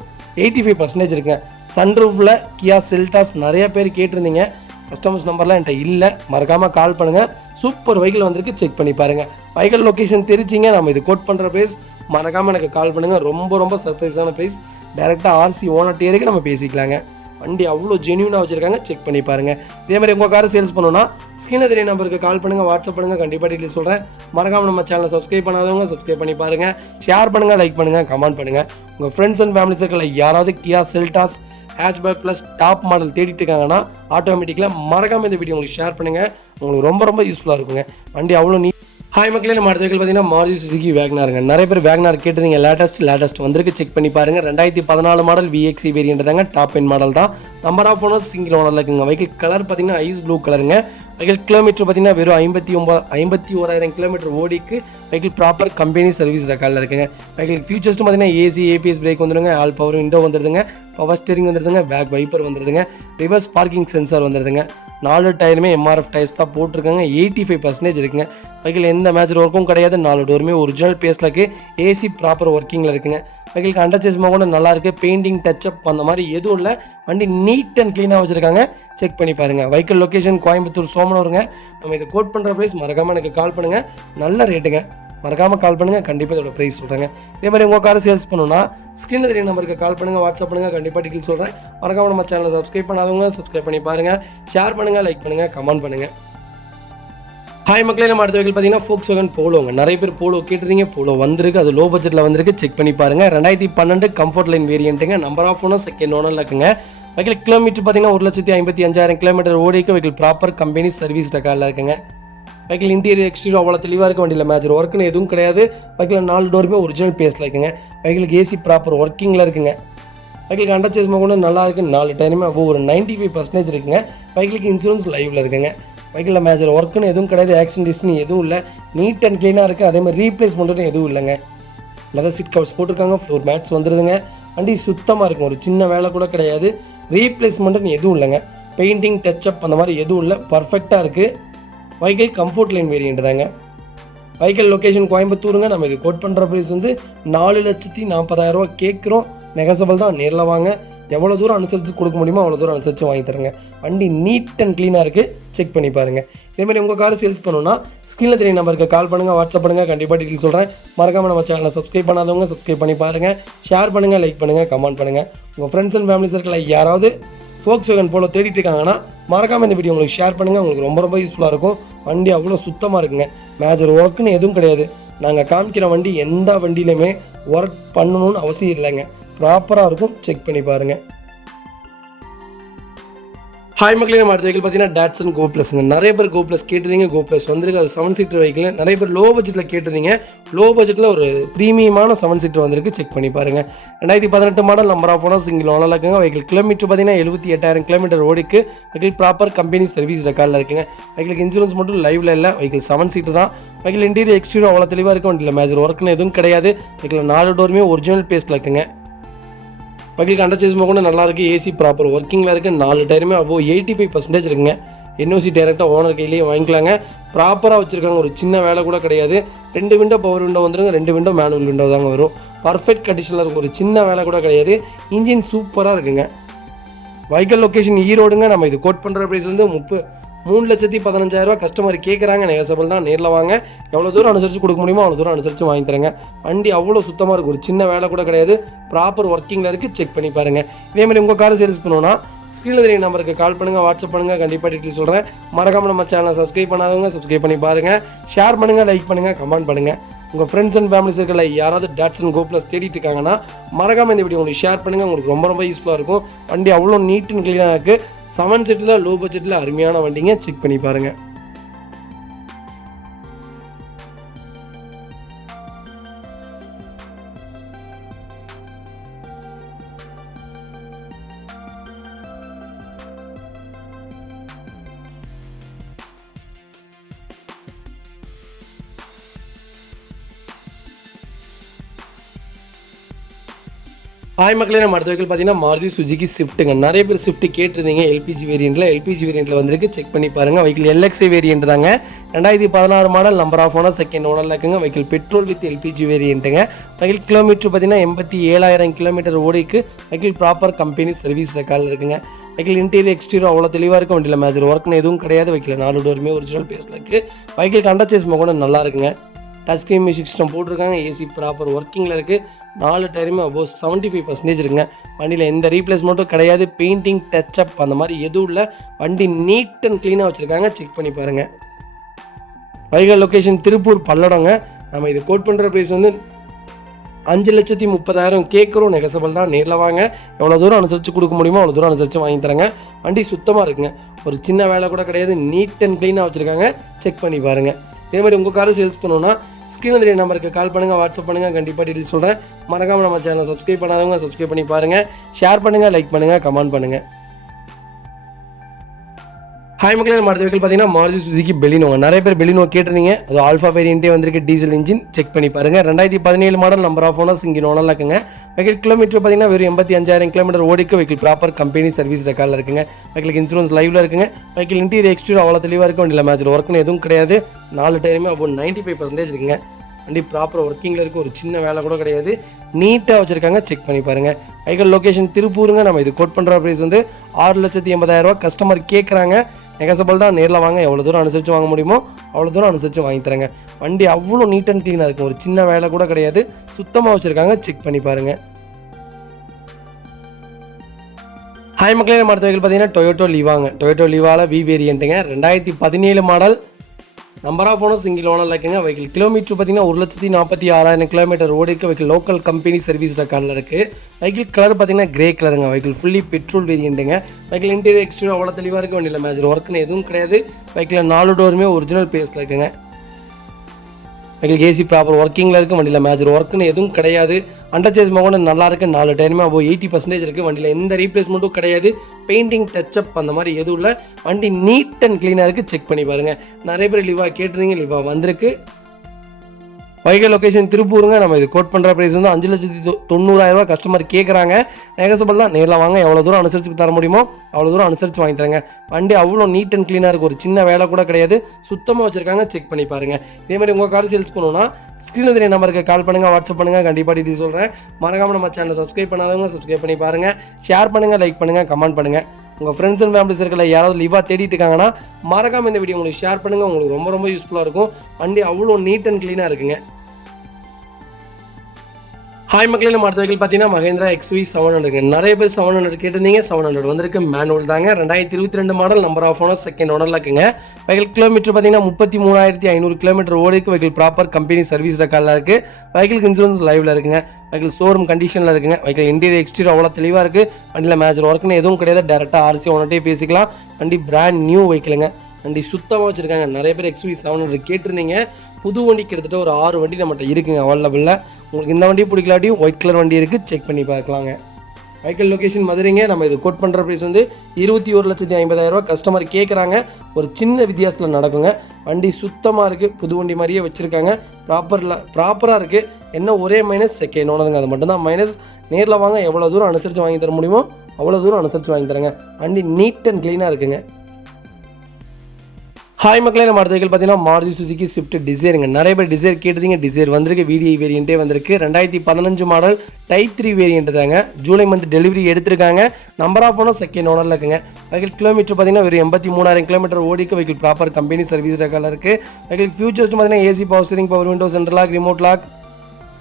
85% இருக்குங்க. சன்ரூஃபில் கியா செல்டாஸ் நிறைய பேர் கேட்டிருந்தீங்க. கஸ்டமர்ஸ் நம்பர்லாம் என்கிட்ட இல்லை, மறக்காமல் கால் பண்ணுங்கள். சூப்பர் வெஹிக்கிள் வந்திருக்கு, செக் பண்ணி பாருங்கள். வெஹிக்கிள் லொக்கேஷன் தெரிஞ்சிங்க, நம்ம இது கோட் பண்ணுற ப்ரைஸ் மறக்காமல் எனக்கு கால் பண்ணுங்கள். ரொம்ப ரொம்ப சர்ப்ரைஸான ப்ரைஸ். டேரெக்டாக ஆர்சி ஓனர் டேருக்கு நம்ம பேசிக்கலாங்க. வண்டி அவ்வளோ ஜென்யூனாக வச்சுருக்காங்க, செக் பண்ணி பாருங்கள். இதே மாதிரி உங்கள் காரை சேல்ஸ் பண்ணணும்னா ஸ்க்ரீனில் தெரிய நம்பருக்கு கால் பண்ணுங்கள், வாட்ஸ்அப் பண்ணுங்கள். கண்டிப்பாக டீட்டெயில் சொல்கிறேன். மறக்காமல் நம்ம சேனலை சப்ஸ்கிரைப் பண்ணாதவங்க சப்ஸ்கிரைப் பண்ணி பாருங்கள். ஷேர் பண்ணுங்கள், லைக் பண்ணுங்கள், கமெண்ட் பண்ணுங்கள். உங்கள் ஃப்ரெண்ட்ஸ் அண்ட் ஃபேமிலி சர்க்கிளில் யாராவது கியா Seltos hatchback plus top model தேடிட்டு இருக்காங்கன்னா ஆட்டோமேட்டிக்கலாக மறக்காமல் இந்த வீடியோ உங்களுக்கு ஷேர் பண்ணுங்கள். உங்களுக்கு ரொம்ப ரொம்ப யூஸ்ஃபுல்லாக இருக்குங்க. வண்டி அவ்வளோ ஹாய் மக்களே, நம்ம அடுத்த வெஹிக்கிள் பார்த்தீங்கன்னா மாருதி சுசுகி வேகனாருங்க. நிறைய பேர் வேகனார் கேட்டதுங்க. லேட்டஸ்ட் வந்திருக்கு, செக் பண்ணி பாருங்கள். 2014 மாடல் VXC வேரியன்ட் தாங்க, டாப் எண்ட் மாடல் தான். நம்பர் ஆஃப் ஓனர்ஸ் சிங்கிள் ஓனரில் இருக்குங்க. வெஹிக்கிள் கலர் பார்த்தீங்கன்னா ஐஸ் ப்ளூ கலருங்க. வெஹிக்கிள் கிலோமீட்டர் பார்த்தீங்கன்னா வெறும் 51,000 கிலோமீட்டர் ஓடிக்கு. வெஹிக்கிள் ப்ராப்பர் கம்பெனி சர்வீஸ் ரெக்கார்டில் இருக்குங்க. வெஹிக்கிள் ஃபியூச்சர்ஸ் பார்த்தீங்கன்னா AC ABS பிரேக் வந்துடுங்க, ஆல் பவர் விண்டோ வந்துடுதுங்க, பவர் ஸ்டீரிங் வந்துடுதுங்க, பேக் வைப்பர் வந்துடுதுங்க, ரிவர்ஸ் பார்க்கிங் சென்சார் வந்துடுதுங்க. 4 டயருமே MRF டயர்ஸ் தான் போட்டிருக்காங்க. 85% இருக்குங்க. வெஹிக்கிள் எந்த மேஜர் ஒர்க்கும் கிடையாது. 4 டோருமே ஒரிஜினல் பேஸில் இருக்குது. AC ப்ராப்பர் ஒர்க்கிங்கில் இருக்குங்க. வெஹிக்கிள் அண்டர்சேஸ்மாக கூட நல்லா இருக்குது. பெயிண்டிங் டச்சப் அந்த மாதிரி எதுவும் இல்லை. வண்டி நீட் அண்ட் க்ளீனாக வச்சுருக்காங்க, செக் பண்ணி பாருங்கள். வெஹிக்கிள் லொக்கேஷன் கோயம்புத்தூர் சோமனூருங்க. நம்ம இதை கோட் பண்ணுற ப்ரைஸ் மறக்காமல் எனக்கு கால் பண்ணுங்கள். நல்ல ரேட்டுங்க, மறக்காமல் கால் பண்ணுங்கள். கண்டிப்பாக இதோட ப்ரைஸ் சொல்கிறேங்க. இதே மாதிரி உங்கள் காரை சேல்ஸ் பண்ணணும்னா ஸ்க்ரீனில் தெரிய நம்பருக்கு கால் பண்ணுங்கள், வாட்ஸ்அப் பண்ணுங்கள். கண்டிப்பாக டீட்டெயில் சொல்கிறேன். மறக்காமல் நம்ம சேனலை சப்ஸ்கிரைப் பண்ணாதவங்க சப்ஸ்கிரைப் பண்ணி பாருங்கள். ஷேர் பண்ணுங்கள், லைக் பண்ணுங்கள், கமெண்ட் பண்ணுங்கள். ஹாய் மக்களே, நம்ம அடுத்த வெஹிக்கிள் பார்த்தீங்கன்னா Volkswagen போலோங்க. நிறைய பேர் போலோ கேட்டிருந்தீங்க. போலோ வந்திருக்கு, அது லோ பட்ஜெட்டில் வந்திருக்கு, செக் பண்ணி பாருங்கள். 2012 கம்ஃபர்ட் லைன் வேரியண்ட்டுங்க. நம்பர் ஆஃப் ஓனர் செகண்ட் ஓனரில் இருக்குங்க. வெஹிக்கிள் கிலோமீட்டர் பார்த்தீங்கன்னா 1,55,000 கிலோமீட்டர் ஓடிக்கு. வெஹிக்கிள் ப்ராப்பர் கம்பெனி சர்வீஸ் ரெக்கார்டில் இருக்குங்க. வெஹிக்கிள் இன்டீரியர் எக்ஸ்டீரியர் அவ்வளோ தெளிவாக இருக்க, வண்டியில் மேஜர் ஒர்க்குன்னு எதுவும் கிடையாது. வெஹிக்கிள் 4 டோருமே ஒரிஜினல் பேஸில் இருக்குங்க. வெஹிக்கிளுக்கு AC ப்ராப்பர் ஒர்க்கிங்கில் இருக்குங்க. வெஹிக்கிளுக்கு அண்டர்சேஸ்மாக கூட நல்லா இருக்குது. 4 டயருமே ஒரு 95% இருக்குங்க. வெஹிக்கிளுக்கு இன்சூரன்ஸ் லைவில் இருக்குங்க. வெஹிக்கிளில் மேஜர் ஒர்க்குன்னு எதுவும் கிடையாது. ஆக்சிடென்ட் ஹிஸ்ட்ரி எதுவும் இல்லை. நீட் அண்ட் க்ளீனாக இருக்குது. அதே மாதிரி ரீப்ளேஸ்மெண்ட்டும் எதுவும் இல்லைங்க. லெதர் சீட் கவர்ஸ் போட்டிருக்காங்க, ஃப்ளோர் மேட்ஸ் வந்துடுதுங்க. வண்டி சுத்தமாக இருக்கும், ஒரு சின்ன வேலை கூட கிடையாது. ரீப்ளேஸ்மெண்ட்டுன்னு எதுவும் இல்லைங்க. பெயிண்டிங் டச்சப் அந்த மாதிரி எதுவும் இல்லை, பர்ஃபெக்டாக இருக்குது. வெஹிக்கிள் கம்ஃபர்ட் லைன் வேரியண்ட் தாங்க. வெஹிக்கிள் லொக்கேஷன் கோயம்புத்தூருங்க. நம்ம இது கோட் பண்ணுற ப்ரைஸ் வந்து 4,40,000 கேட்குறோம். நெகசபிள் தான், நேரில் வாங்க. எவ்வளோ தூரம் அனுசரித்து கொடுக்க முடியுமோ அவ்வளோ தூரம் அனுசரித்து வாங்கி தருங்க. வண்டி நீட் அண்ட் க்ளீனாக இருக்குது, செக் பண்ணி பாருங்கள். இதேமாதிரி உங்கள் காரை சேல்ஸ் பண்ணணும்னா ஸ்க்ரீனில் தெரிய நம்பருக்கு கால் பண்ணுங்கள், வாட்ஸ்அப் பண்ணுங்கள். கண்டிப்பாக டீட்டெயில் சொல்கிறேன். மறக்காமல் நம்ம சேனலை சப்ஸ்கிரைப் பண்ணாதவங்க சப்ஸ்கிரைப் பண்ணி பாருங்கள். ஷேர் பண்ணுங்கள், லைக் பண்ணுங்கள், கமெண்ட் பண்ணுங்கள். உங்கள் ஃப்ரெண்ட்ஸ் அண்ட் ஃபேமிலி சர்க்கிளில் யாராவது Volkswagen போலோ தேடிட்டு இருக்காங்கன்னா மறக்காமல் இந்த வீடியோ உங்களுக்கு ஷேர் பண்ணுங்கள். உங்களுக்கு ரொம்ப ரொம்ப யூஸ்ஃபுல்லாக இருக்கும். வண்டி அவ்வளோ சுத்தமாக இருக்குங்க. மேஜர் ஒர்க்குன்னு எதுவும் கிடையாது. நாங்கள் காமிக்கிற வண்டி எந்த வண்டியிலையுமே ஒர்க் பண்ணணும்னு அவசியம் இல்லைங்க. ப்ராப்பராக இருக்கும், செக் பண்ணி பாருங்கள். ஹாய் மக்களே, நம்ம அடுத்த வெஹிக்கிள் பார்த்தீங்கன்னா Datsun Go Plusங்க. நிறைய பேர் Go Plus கேட்டிருந்தீங்க. Go Plus வந்திருக்கு, அது 7 சீட்டர் வெஹிக்கிள். நிறைய பேர் லோ பட்ஜெட்டில் கேட்டிருந்தீங்க. லோ பட்ஜெட்டில் ஒரு ப்ரீமியமான 7 சீட்டர் வந்திருக்கு, செக் பண்ணி பாருங்கள். 2018 model, number of owner single ஓனரில் இருக்குங்க. வெஹிக்கிள் கிலோமீட்டர் பார்த்தீங்கன்னா 78,000 கிலோமீட்டர் ஓடிக்கு. வெஹிக்கிள் ப்ராப்பர் கம்பெனி சர்வீஸ் ரெக்கார்டில் இருக்குங்க. வெஹிக்கிளுக்கு இன்சூரன்ஸ் மட்டும் லைவில் இல்லை. வெஹிக்கிள் 7 சீட்டர் தான். வெஹிக்கிள் இன்டீரியர் எக்ஸ்டீரியர் அவ்வளோ தெளிவாக இருக்கும். வண்டியில் மேஜர் ஒர்க்குன்னு எதுவும் கிடையாது. வெஹிக்கிள் 4 டோருமே ஒரிஜினல் பேஸில் இருக்குங்க. வெஹிக்கிளுக்கு அண்டர்சேஸ்மாக கூட நல்லா இருக்குது. AC ப்ராப்பர் ஒர்க்கிங்கில் இருக்குது. 4 டயருமே அபோவ் 85% இருக்குங்க. NOC டேரெக்டாக ஓனர் கையிலேயே வாங்கிக்கலாங்க. ப்ராப்பராக வச்சுருக்காங்க, ஒரு சின்ன வேலை கூட கிடையாது. 2 விண்டோ பவர் விண்டோ வந்துடுங்க, 2 விண்டோ மேனுவல் விண்டோ தாங்க வரும். பர்ஃபெக்ட் கண்டிஷனில் இருக்கும், ஒரு சின்ன வேலை கூட கிடையாது. இன்ஜின் சூப்பராக இருக்குங்க. வெஹிக்கிள் லொக்கேஷன் ஈரோடுங்க. நம்ம இது கோட் பண்ணுற ப்ரைஸ் வந்து 3,15,000 கஸ்டமர் கேட்குறாங்க. நெகசபிள் தான், நேரில் வாங்க. எவ்வளோ தூரம் அனுசரித்து கொடுக்க முடியுமோ அவ்வளோ தூரம் அனுசரித்து வாங்கி தரேங்க. வண்டி அவ்வளோ சுத்தமாக இருக்குது, ஒரு சின்ன வேலை கூட கிடையாது. ப்ராப்பர் ஒர்க்கிங்கில் இருக்குது, செக் பண்ணி பாருங்கள். இதேமாதிரி உங்கள் காரை சேல்ஸ் பண்ணணும்னா ஸ்க்ரீனில் தெரிய நம்பருக்கு கால் பண்ணுங்கள், வாட்ஸ்அப் பண்ணுங்கள். கண்டிப்பாக டீட்டெயில் சொல்கிறேன். மறக்காமல் நம்ம சேனலை சப்ஸ்கிரைப் பண்ணாதவங்க சப்ஸ்கிரைப் பண்ணி பாருங்கள். ஷேர் பண்ணுங்கள், லைக் பண்ணுங்கள், கமெண்ட் பண்ணுங்கள். உங்கள் ஃப்ரெண்ட்ஸ் அண்ட் ஃபேமிலி சர்க்கிளில் யாராவது Datsun Go Plus தேடிட்டு இருக்காங்கன்னா மறக்காமல் இந்த வீடியோ உங்களுக்கு ஷேர் பண்ணுங்கள். உங்களுக்கு ரொம்ப ரொம்ப யூஸ்ஃபுல்லாக இருக்கும். வண்டி அவ்வளோ நீட் அண்ட் க்ளீனாக இருக்குது. 7 சீட்டில் லோ பட்ஜெட்டில் அருமையான வண்டிங்க, செக் பண்ணி பாருங்கள். ஹாய் மக்களே, நம்ம அடுத்த வெஹிக்கிள் பார்த்தீங்கன்னா மாருதி சுசுகி ஸ்விஃப்ட்டுங்க. நிறைய பேர் ஸ்விஃப்ட் கேட்டிருந்தீங்க. எல்பிஜி வேரியண்ட்டில் வந்திருக்கு, செக் பண்ணி பாருங்கள். வெஹிக்கிள் LXI வேரியண்ட் தாங்க. 2016 model, number of owner second ஓனரில் இருக்குங்க. வெஹிக்கிள் பெட்ரோல் வித் LPG வேரியண்ட்டுங்க. வெஹிக்கிள் கிலோமீட்டர் பார்த்தீங்கன்னா 87,000 கிலோமீட்டர் ஓடிக்கு. வெஹிக்கிள் ப்ராப்பர் கம்பெனி சர்வீஸ் ரெக்கார்டில் இருக்குங்க. வெஹிக்கிள் இன்டீரியர் எக்ஸ்டீரியர் அவ்வளோ தெளிவாக இருக்கும். வண்டியில் மேஜர் ஒர்க்னு எதுவும் கிடையாது. வெஹிக்கிள் 4 டோருமே ஒரிஜினல் பேஸில் இருக்குது. வெஹிக்கிள் அண்டர் சேஸ் கூட நல்லா இருக்குங்க. டச் ஸ்க்ரீன் மியூசிக் சிஸ்டம் போட்டிருக்காங்க. ஏசி ப்ராப்பர் ஒர்க்கிங்கில் இருக்குது. 4 டயருமே அபோவ் 75% இருக்குங்க. வண்டியில் எந்த ரீப்ளேஸ்மெண்ட்டும் கிடையாது. பெயிண்டிங் டச்சப் அந்த மாதிரி எதுவும் இல்லை. வண்டி நீட் அண்ட் க்ளீனாக வச்சுருக்காங்க. செக் பண்ணி பாருங்கள். வெஹிக்கிள் லொக்கேஷன் திருப்பூர் பல்லடங்க. நம்ம இது கோட் பண்ணுற ப்ரைஸ் வந்து 5,30,000 கேட்குறோம். நெகசபிள் தான். நேரில் வாங்க. எவ்வளோ தூரம் அனுசரித்து கொடுக்க முடியுமோ அவ்வளோ தூரம் அனுசரித்து வாங்கி தரேங்க. வண்டி சுத்தமாக இருக்குங்க. ஒரு சின்ன வேலை கூட கிடையாது. நீட் அண்ட் க்ளீனாக வச்சுருக்காங்க. செக் பண்ணி பாருங்கள். இதே மாதிரி உங்கள் காரை சேல்ஸ் பண்ணணுன்னா ஸ்க்ரீனில் தெரிய நம்பருக்கு கால் பண்ணுங்கள், வாட்ஸ்அப் பண்ணுங்கள். கண்டிப்பாக டீட்டெயில் சொல்கிறேன். மறக்காமல் நம்ம சேனலை சப்ஸ்கிரைப் பண்ணாதவங்க சப்ஸ்கிரைப் பண்ணி பாருங்கள். ஷேர் பண்ணுங்கள், லைக் பண்ணுங்கள், கமெண்ட் பண்ணுங்கள். ஹாய் மக்களே, நம்ம அடுத்த வெஹிக்கிள் பார்த்தீங்கன்னா மாருதி சுசுகி பெலினோ. நிறைய பேர் பெலினோ கேட்டிருந்தீங்க. அது ஆல்ஃபா வேரியண்ட்டே வந்திருக்கு. Diesel engine. செக் பண்ணி பாருங்கள். 2017 மாடல். நம்பர் ஆஃப் ஓனர்ஸ் இங்கே ஓனரில் இருக்குங்க. வெஹிக்கிள் கிலோமீட்டர் பார்த்தீங்கன்னா வெறும் 85,000 கிலோமீட்டர் ஓடிக்கு. வெஹிக்கிள் ப்ராப்பர் கம்பெனி சர்வீஸ் ரெக்கார்டில் இருக்குங்க. வெஹிக்கிள் இன்சூரன்ஸ் லைவில் இருக்குங்க. வெஹிக்கிள் இன்டீரியர் எக்ஸ்டீரியர் அவ்வளோ தெளிவாக இருக்கும். வண்டியில் மேஜர் ஒர்க்னு எதுவும் கிடையாது. 4 டயருமே அப்போ 95% இருக்குங்க. வண்டி ப்ராப்பர் ஒர்க்கிங்கில் இருக்குது. ஒரு சின்ன வேலை கூட கிடையாது. நீட்டாக வச்சுருக்காங்க. செக் பண்ணி பாருங்கள். வெஹிக்கிள் லொக்கேஷன் திருப்பூருங்க. நம்ம இது கோட் பண்ணுற ப்ரைஸ் வந்து 6,80,000 கஸ்டமர் கேட்குறாங்க. நெகசபிள் தான். நேரில் வாங்க. எவ்வளோ தூரம் அனுசரித்து வாங்க முடியுமோ அவ்வளோ தூரம் அனுசரித்து வாங்கி தரேங்க. வண்டி அவ்வளோ நீட் அண்ட் க்ளீனாக இருக்கும். ஒரு சின்ன வேலை கூட கிடையாது. சுத்தமாக வச்சுருக்காங்க. செக் பண்ணி பாருங்கள். ஹாய் மக்களே, நம்ம அடுத்த வெஹிக்கிள் பார்த்தீங்கன்னா டொயோட்டோ லிவாங்க. டொயோட்டோ லிவாவில் வி வேரியண்ட்டுங்க. 2017 model. Number of owners single owner இருக்குங்க. வெஹிக்கிள் கிலோமீட்டர் பார்த்தீங்கன்னா 1,46,000 கிலோமீட்டர் ஓடிக்கு. வெஹிக்கிள் லோக்கல் கம்பெனி சர்வீஸ் ரெக்கார்டில் இருக்குது. வெஹிக்கிள் கலர் பார்த்தீங்கன்னா கிரே கலருங்க. வெஹிக்கிள் ஃபுல்லி பெட்ரோல் வேரியண்ட்டுங்க. வெஹிக்கிள் இன்டீரியர் எக்ஸ்டீரியர் அவ்வளோ தெளிவாக இருக்குது. வண்டியில் மேஜர் ஒர்க்னு எதுவும் கிடையாது. வெஹிக்கிள் 4 டோருமே ஒரிஜினல் பேஸில் இருக்குங்க. வெஹிக்கிள் ஏசி ப்ராப்பர் ஒர்க்கிங்கில் இருக்குது. வண்டியில் மேஜர் ஒர்க்குன்னு எதுவும் கிடையாது. அண்டர் சேஸ் கூட நல்லா இருக்குது. 4 டயருமே அப்போ 80% இருக்குது. வண்டியில் எந்த ரீப்ளேஸ்மெண்ட்டும் கிடையாது. பெயிண்டிங் டச்சப் அந்த மாதிரி எதுவும் இல்லை. வண்டி நீட் அண்ட் க்ளீனாக இருக்குது. செக் பண்ணி பாருங்கள். நிறைய பேர் லிவா கேட்டிருந்தீங்க. லிவா வந்திருக்கு. வெஹிக்கிள் லொக்கேஷன் திருப்பூருங்க. நம்ம இது கோட் பண்ணுற ப்ரைஸ் வந்து 5,90,000 கஸ்டமர் கேட்குறாங்க. நெகசபிள் தான். நேரில் வாங்க. எவ்வளோ தூரம் அனுசரித்து தர முடியுமோ அவ்வளோ தூரம் அனுசரித்து வாங்கி தரேங்க. வண்டி அவ்வளோ நீட் அண்ட் க்ளீனாக இருக்குது. ஒரு சின்ன வேலை கூட கிடையாது. சுத்தமாக வச்சுருக்காங்க. செக் பண்ணி பாருங்கள். இதே மாதிரி உங்கள் கார் சேல்ஸ் பண்ணணுன்னா ஸ்க்ரீனில் தெரிய நம்பருக்கு கால் பண்ணுங்கள், வாட்ஸ்அப் பண்ணுங்கள். கண்டிப்பாக டீட்டெயில் சொல்கிறேன். மறக்காமல் நம்ம சேனலை சப்ஸ்கிரைப் பண்ணாதவங்க சப்ஸ்கிரைப் பண்ணி பாருங்கள். ஷேர் பண்ணுங்கள், லைக் பண்ணுங்கள், கமெண்ட் பண்ணுங்கள். உங்கள் ஃப்ரெண்ட்ஸ் அண்ட் ஃபேமிலி சர்க்கிளில் யாராவது லிவா தேடிட்டு இருக்காங்கன்னா மறக்காமல் இந்த வீடியோ உங்களுக்கு ஷேர் பண்ணுங்கள். உங்களுக்கு ரொம்ப ரொம்ப யூஸ்ஃபுல்லாக இருக்கும். வண்டி அவ்வளோ நீட் அண்ட் க்ளீனாக இருக்குங்க. ஹாய் மக்களே, நம்ம அடுத்த வெஹிக்கிள் பார்த்தீங்கன்னா மஹேந்திரா XV 700. நிறைய பேர் 700 கேட்டிருந்தீங்க. 700 வந்திருக்கு. மேனுவல் தாங்க. 2022 model. Number of owner second ஓனரில் இருக்குங்க. வெஹிக்கிள் கிலோமீட்டர் பார்த்தீங்கன்னா 33,500 கிலோமீட்டர் ஓடிக்கு. வெஹிக்கிள் ப்ராப்பர் கம்பெனி சர்வீஸ் ரெக்கார்டில் இருக்குது. வெஹிக்கிள் இன்சூரன்ஸ் லைவில் இருக்குங்க. வெஹிக்கிள் ஷோரூம் கண்டிஷனில் இருக்குங்க. வெஹிக்கிள் இன்டீரியர் எக்ஸ்டீரியர் அவ்வளோ தெளிவாக இருக்குது. வண்டியில் மேஜர் ஒர்க்குன்னு எதுவும் கிடையாது. டேரெக்டாக RC ஓனர்ட்டே பேசிக்கலாம். வண்டி பிராண்ட் நியூ வெஹிக்கிளுங்க. வண்டி சுத்தமாக வச்சுருக்காங்க. நிறைய பேர் XV 700 கேட்டிருந்தீங்க. புது வண்டி கிட்டத்தட்ட ஒரு 6 வண்டி நம்மகிட்ட இருக்குங்க அவைலபிளில். உங்களுக்கு இந்த வண்டி பிடிக்கலாட்டியும் ஒயிட் கலர் வண்டி இருக்குது. செக் பண்ணி பார்க்கலாங்க. வெஹிக்கிள் லொக்கேஷன் மதுரைங்க. நம்ம இது கோட் பண்ணுற ப்ரைஸ் வந்து 21,50,000 கஸ்டமர் கேட்குறாங்க. ஒரு சின்ன வித்தியாசத்தில் நடக்குங்க. வண்டி சுத்தமாக இருக்குது. புது வண்டி மாதிரியே வச்சுருக்காங்க. ப்ராப்பராக இருக்குது. என்ன ஒரே மைனஸ் செகண்ட் ஓனருங்க. அது மட்டும்தான் மைனஸ். நேரில் வாங்க. எவ்வளோ தூரம் அனுசரித்து வாங்கி தர முடியுமோ அவ்வளோ தூரம் அனுசரித்து வாங்கி தரேங்க. வண்டி நீட் அண்ட் க்ளீனாக இருக்குங்க. ஹாய் மக்களே, நம்ம அடுத்த வெஹிக்கிள் பார்த்தீங்கன்னா மாருதி சுசுகி ஸ்விஃப்ட் டிசைருங்க. நிறைய பேர் டிசைர் கேட்டதிங்க. டிசைர் வந்திருக்கு. VDI வேரியண்ட்டே வந்திருக்கு. 2015 மாடல் டைப் 3 வேரியண்ட் தாங்க. ஜூலை மந்த் டெலிவரி எடுத்திருக்காங்க. நம்பர் ஆஃப் ஓனர் செகண்ட் ஓனரில் இருக்குங்க. வெஹிக்கிள் கிலோமீட்டர் பார்த்தீங்கன்னா வெறும் 83,000 கிலோமீட்டர் ஓடிக்கு. வெஹிக்கிள் ப்ராப்பர் கம்பெனி சர்வீஸ் ரெக்கார்டில் இருக்குது. வெஹிக்கிள் ஃபியூச்சர்ஸ் பார்த்தீங்கன்னா AC power steering, power window, central lock, remote lock,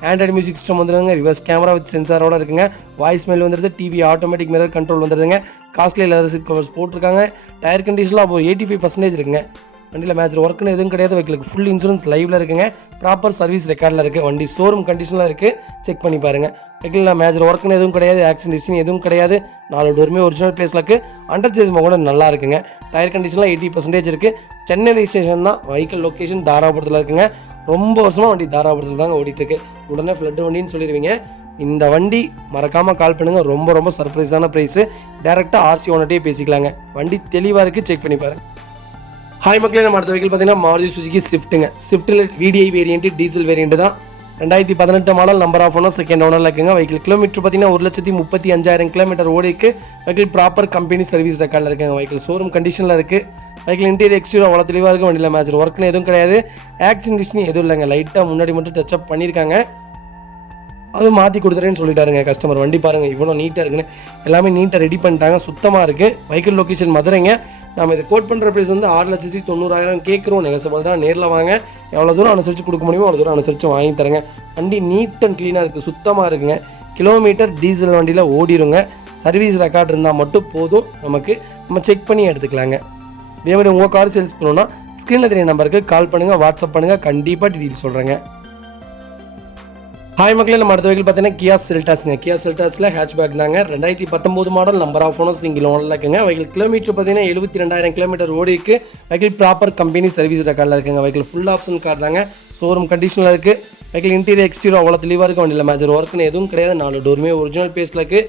Android music system வந்துடுங்க. ரிவர்ஸ் கேமரா வித் சென்சாரோட இருக்குங்க. வாய்ஸ் மெயில் வந்துடுது. டிவி ஆட்டோமேட்டிக் மிரர் கண்ட்ரோல் வந்துடுதுங்க. காஸ்ட்லி லெதர் சீட் கவர்ஸ் போட்டிருக்காங்க. Tyre கண்டிஷனில் அப்போ 85% இருக்குங்க. வண்டியில் மேஜர் ஒர்க்குன்னு எதுவும் கிடையாது. வெஹிக்கிளுக்கு ஃபுல் இன்சூரன்ஸ் லைவில் இருக்குங்க. ப்ராப்பர் சர்வீஸ் ரெக்கார்டில் இருக்குது. வண்டி ஷோரூம் கண்டிஷனில் இருக்குது. செக் பண்ணி பாருங்கள். வெஹிக்கிளில் மேஜர் ஒர்க்குன்னு எதுவும் கிடையாது. ஆக்சிடென்ட் ஹிஸ்ட்ரி எதுவும் கிடையாது. 4 டோருமே ஒரிஜினல் பிளேஸில் இருக்குது. அண்டர் சேஸ் கூட நல்லா இருக்குங்க. டயர் கண்டிஷனில் 80% இருக்குது. சென்னை ரெஜிஸ்ட்ரேஷன் தான். வெஹிக்கிள் லொக்கேஷன் தாராபுரத்தில் இருக்குங்க. ரொம்ப வருஷமாக வண்டி தாராபுரத்தில் தாங்க ஓடிட்டுருக்கு. உடனே ஃப்ளட் வண்டின்னு சொல்லிடுவீங்க. இந்த வண்டி மறக்காமல் கால் பண்ணுங்கள். ரொம்ப ரொம்ப சர்ப்ரைஸான ப்ரைஸு. டேரெக்டாக RC ஓனர்ட்டே பேசிக்கலாங்க. வண்டி தெளிவாக இருக்குது. செக் பண்ணி பாருங்கள். ஹாய் மக்களே, நம்ம அடுத்த வெஹிக்கிள் பார்த்தீங்கன்னா மாருதி சுசுகி ஸ்விஃப்ட்டுங்க. ஸ்விஃப்ட்டில் VDI வேரியண்ட்டு டீசல் வேரியண்ட்டு தான். 2018 model. Number of owner second ஓனரில் இருக்குங்க. வெஹிக்கிள் கிலோமீட்டர் பார்த்தீங்கன்னா 1,35,000 கிலோமீட்டர் ஓடிக்கு. வெஹிக்கிள் ப்ராப்பர் கம்பெனி சர்வீஸ் ரெக்கார்டில் இருக்குங்க. வெஹிக்கிள் ஷோரூம் கண்டிஷனில் இருக்குது. வெஹிக்கிள் இன்டீரியர் எக்ஸ்டீரியர் அவ்வளோ தெளிவாக இருக்குது. வண்டியில் மேஜர் ஒர்க்குன்னு எதுவும் கிடையாது. ஆக்சிடென்ட் ஹிஸ்ட்ரி எதுவும் இல்லைங்க. லைட்டாக முன்னாடி மட்டும் டச்சப் பண்ணியிருக்காங்க. அது மாற்றி கொடுத்துறேன்னு சொல்லிட்டாருங்க கஸ்டமர். வண்டி பாருங்கள் இவ்வளோ நீட்டாக இருக்குன்னு, எல்லாமே நீட்டாக ரெடி பண்ணிட்டாங்க, சுத்தமாக இருக்குது. வெஹிக்கிள் லொக்கேஷன் மதுரைங்க. நம்ம இது கோட் பண்ணுற ப்ரைஸ் வந்து 6,90,000 கேட்குறோம். நெகசபிள் தான், நேரில் வாங்க, எவ்வளோ தூரம் அனுசரித்து கொடுக்க முடியுமோ அவ்வளோ தூரம் அனுசரித்து வாங்கி தரேங்க. வண்டி நீட் அண்ட் க்ளீனாக இருக்குது, சுத்தமாக இருக்குங்க. கிலோமீட்டர் டீசல் வண்டியில் ஓடிடுங்க. சர்வீஸ் ரெக்கார்டு இருந்தால் மட்டும் போதும், நம்ம செக் பண்ணி எடுத்துக்கலாங்க. இதே மாதிரி உங்கள் கார் சேல்ஸ் பண்ணணுன்னா ஸ்க்ரீனில் தெரிய நம்பருக்கு கால் பண்ணுங்கள், வாட்ஸ்அப் பண்ணுங்கள், கண்டிப்பாக டீட்டெயில் சொல்கிறேங்க. ஹாய் மக்களே, நம்ம அடுத்த வெஹிக்கிள் பார்த்தீங்கன்னா கியா செல்டாஸ்ங்க. கியா செல்டாஸில் ஹேட்ச்பேக் தாங்க. 2019 model, number of owners single ஓனரில் இருக்குங்க. வெஹிக்கிள் கிலோமீட்டர் பார்த்தீங்கன்னா 72,000 கிலோமீட்டர் ஓடிக்கு. வெஹிக்கிள் ப்ராப்பர் கம்பெனி சர்வீஸ் ரெக்கார்டில் இருக்குங்க. வெஹிக்கிள் ஃபுல் ஆப்ஷன் கார் தாங்க, ஷோரூம் கண்டிஷனில் இருக்குது. வெஹிக்கிள் இன்டீரியர் எக்ஸ்டீரியர் அவ்வளோ தெளிவாக இருக்கும். வண்டியில் மேஜர் ஒர்க்குன்னு எதுவும் கிடையாது. 4 டோருமே ஒரிஜினல் பேஸில் இருக்குது.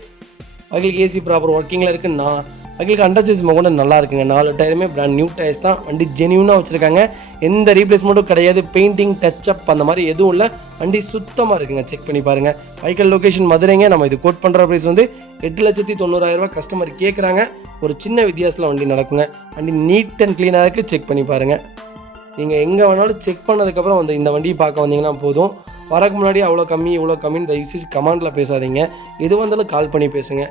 வெஹிக்கிள் ஏசி ப்ராப்பர் ஒர்க்கிங்கில் இருக்குது. வெஹிக்கிளுக்கு அண்டர்சேஸ் கூட நல்லா இருக்குங்க. 4 டயருமே பிராண்ட் நியூ டயர்ஸ் தான். வண்டி ஜென்யூனாக வச்சுருக்காங்க, எந்த ரீப்ளேஸ்மெண்ட்டும் கிடையாது. பெயிண்டிங் டச்சப் அந்த மாதிரி எதுவும் இல்லை. வண்டி சுத்தமாக இருக்குங்க, செக் பண்ணி பாருங்கள். வெஹிக்கிள் லொக்கேஷன் மதுரைங்க. நம்ம இது கோட் பண்ணுற ப்ரைஸ் வந்து 8,90,000 கஸ்டமர் கேட்குறாங்க. ஒரு சின்ன வித்தியாசத்தில் வண்டி நடக்குங்க. வண்டி நீட் அண்ட் க்ளீனாக இருக்குது, செக் பண்ணி பாருங்கள். நீங்கள் எங்கே வேணாலும் செக் பண்ணதுக்கப்புறம் வந்து இந்த வண்டியை பார்க்க வந்தீங்கன்னா போதும். வரக்கு முன்னாடி அவ்வளோ கம்மி இவ்வளோ கம்மின்னு தயவுசெய்து கமெண்டில் பேசாதீங்க. எது வந்தாலும் கால் பண்ணி பேசுங்க.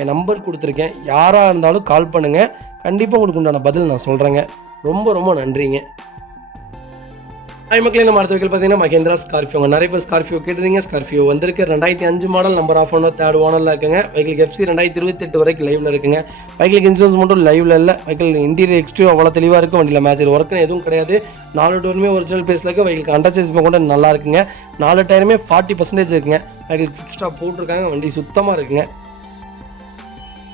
என் நம்பர் கொடுத்துருக்கேன், யாராக இருந்தாலும் கால் பண்ணுங்கள், கண்டிப்பாக உங்களுக்கு உண்டான பதில் நான் சொல்கிறேங்க. ரொம்ப ரொம்ப நன்றிங்க. ஹாய் மக்களே, நம்ம அடுத்த வெஹிக்கிள் பார்த்தீங்கன்னா மஹேந்திரா ஸ்கார்பியோங்க. நிறைய பேர் ஸ்கார்பியோ கேட்டிருந்தீங்க. ஸ்கார்பியோ வந்திருக்கு. 2005 model, number of owner, 3rd ஓனரில் இருக்குங்க. வெஹிக்கிள் FC 2028 வரைக்கும் லைவில் இருக்குங்க. வெஹிக்கிளுக்கு இன்சூரன்ஸ் மட்டும் லைவில் இல்லை. வெஹிக்கிள் இன்டீரியர் எக்ஸ்டீரியர் அவ்வளோ தெளிவாக இருக்கும். வண்டியில் மேஜர் ஒர்க்குன்னு எதுவும் கிடையாது. 4 டோருமே ஒரிஜினல் பேஸில் இருக்குது. வெஹிக்கிளுக்கு அண்டர்சேஸ் கூட நல்லா இருக்குங்க. 4 டயருமே 40% இருக்குங்க. வெஹிக்கிள் ஃபிட் ஸ்டாப் போட்டிருக்காங்க. வண்டி சுத்தமாக இருக்குங்க.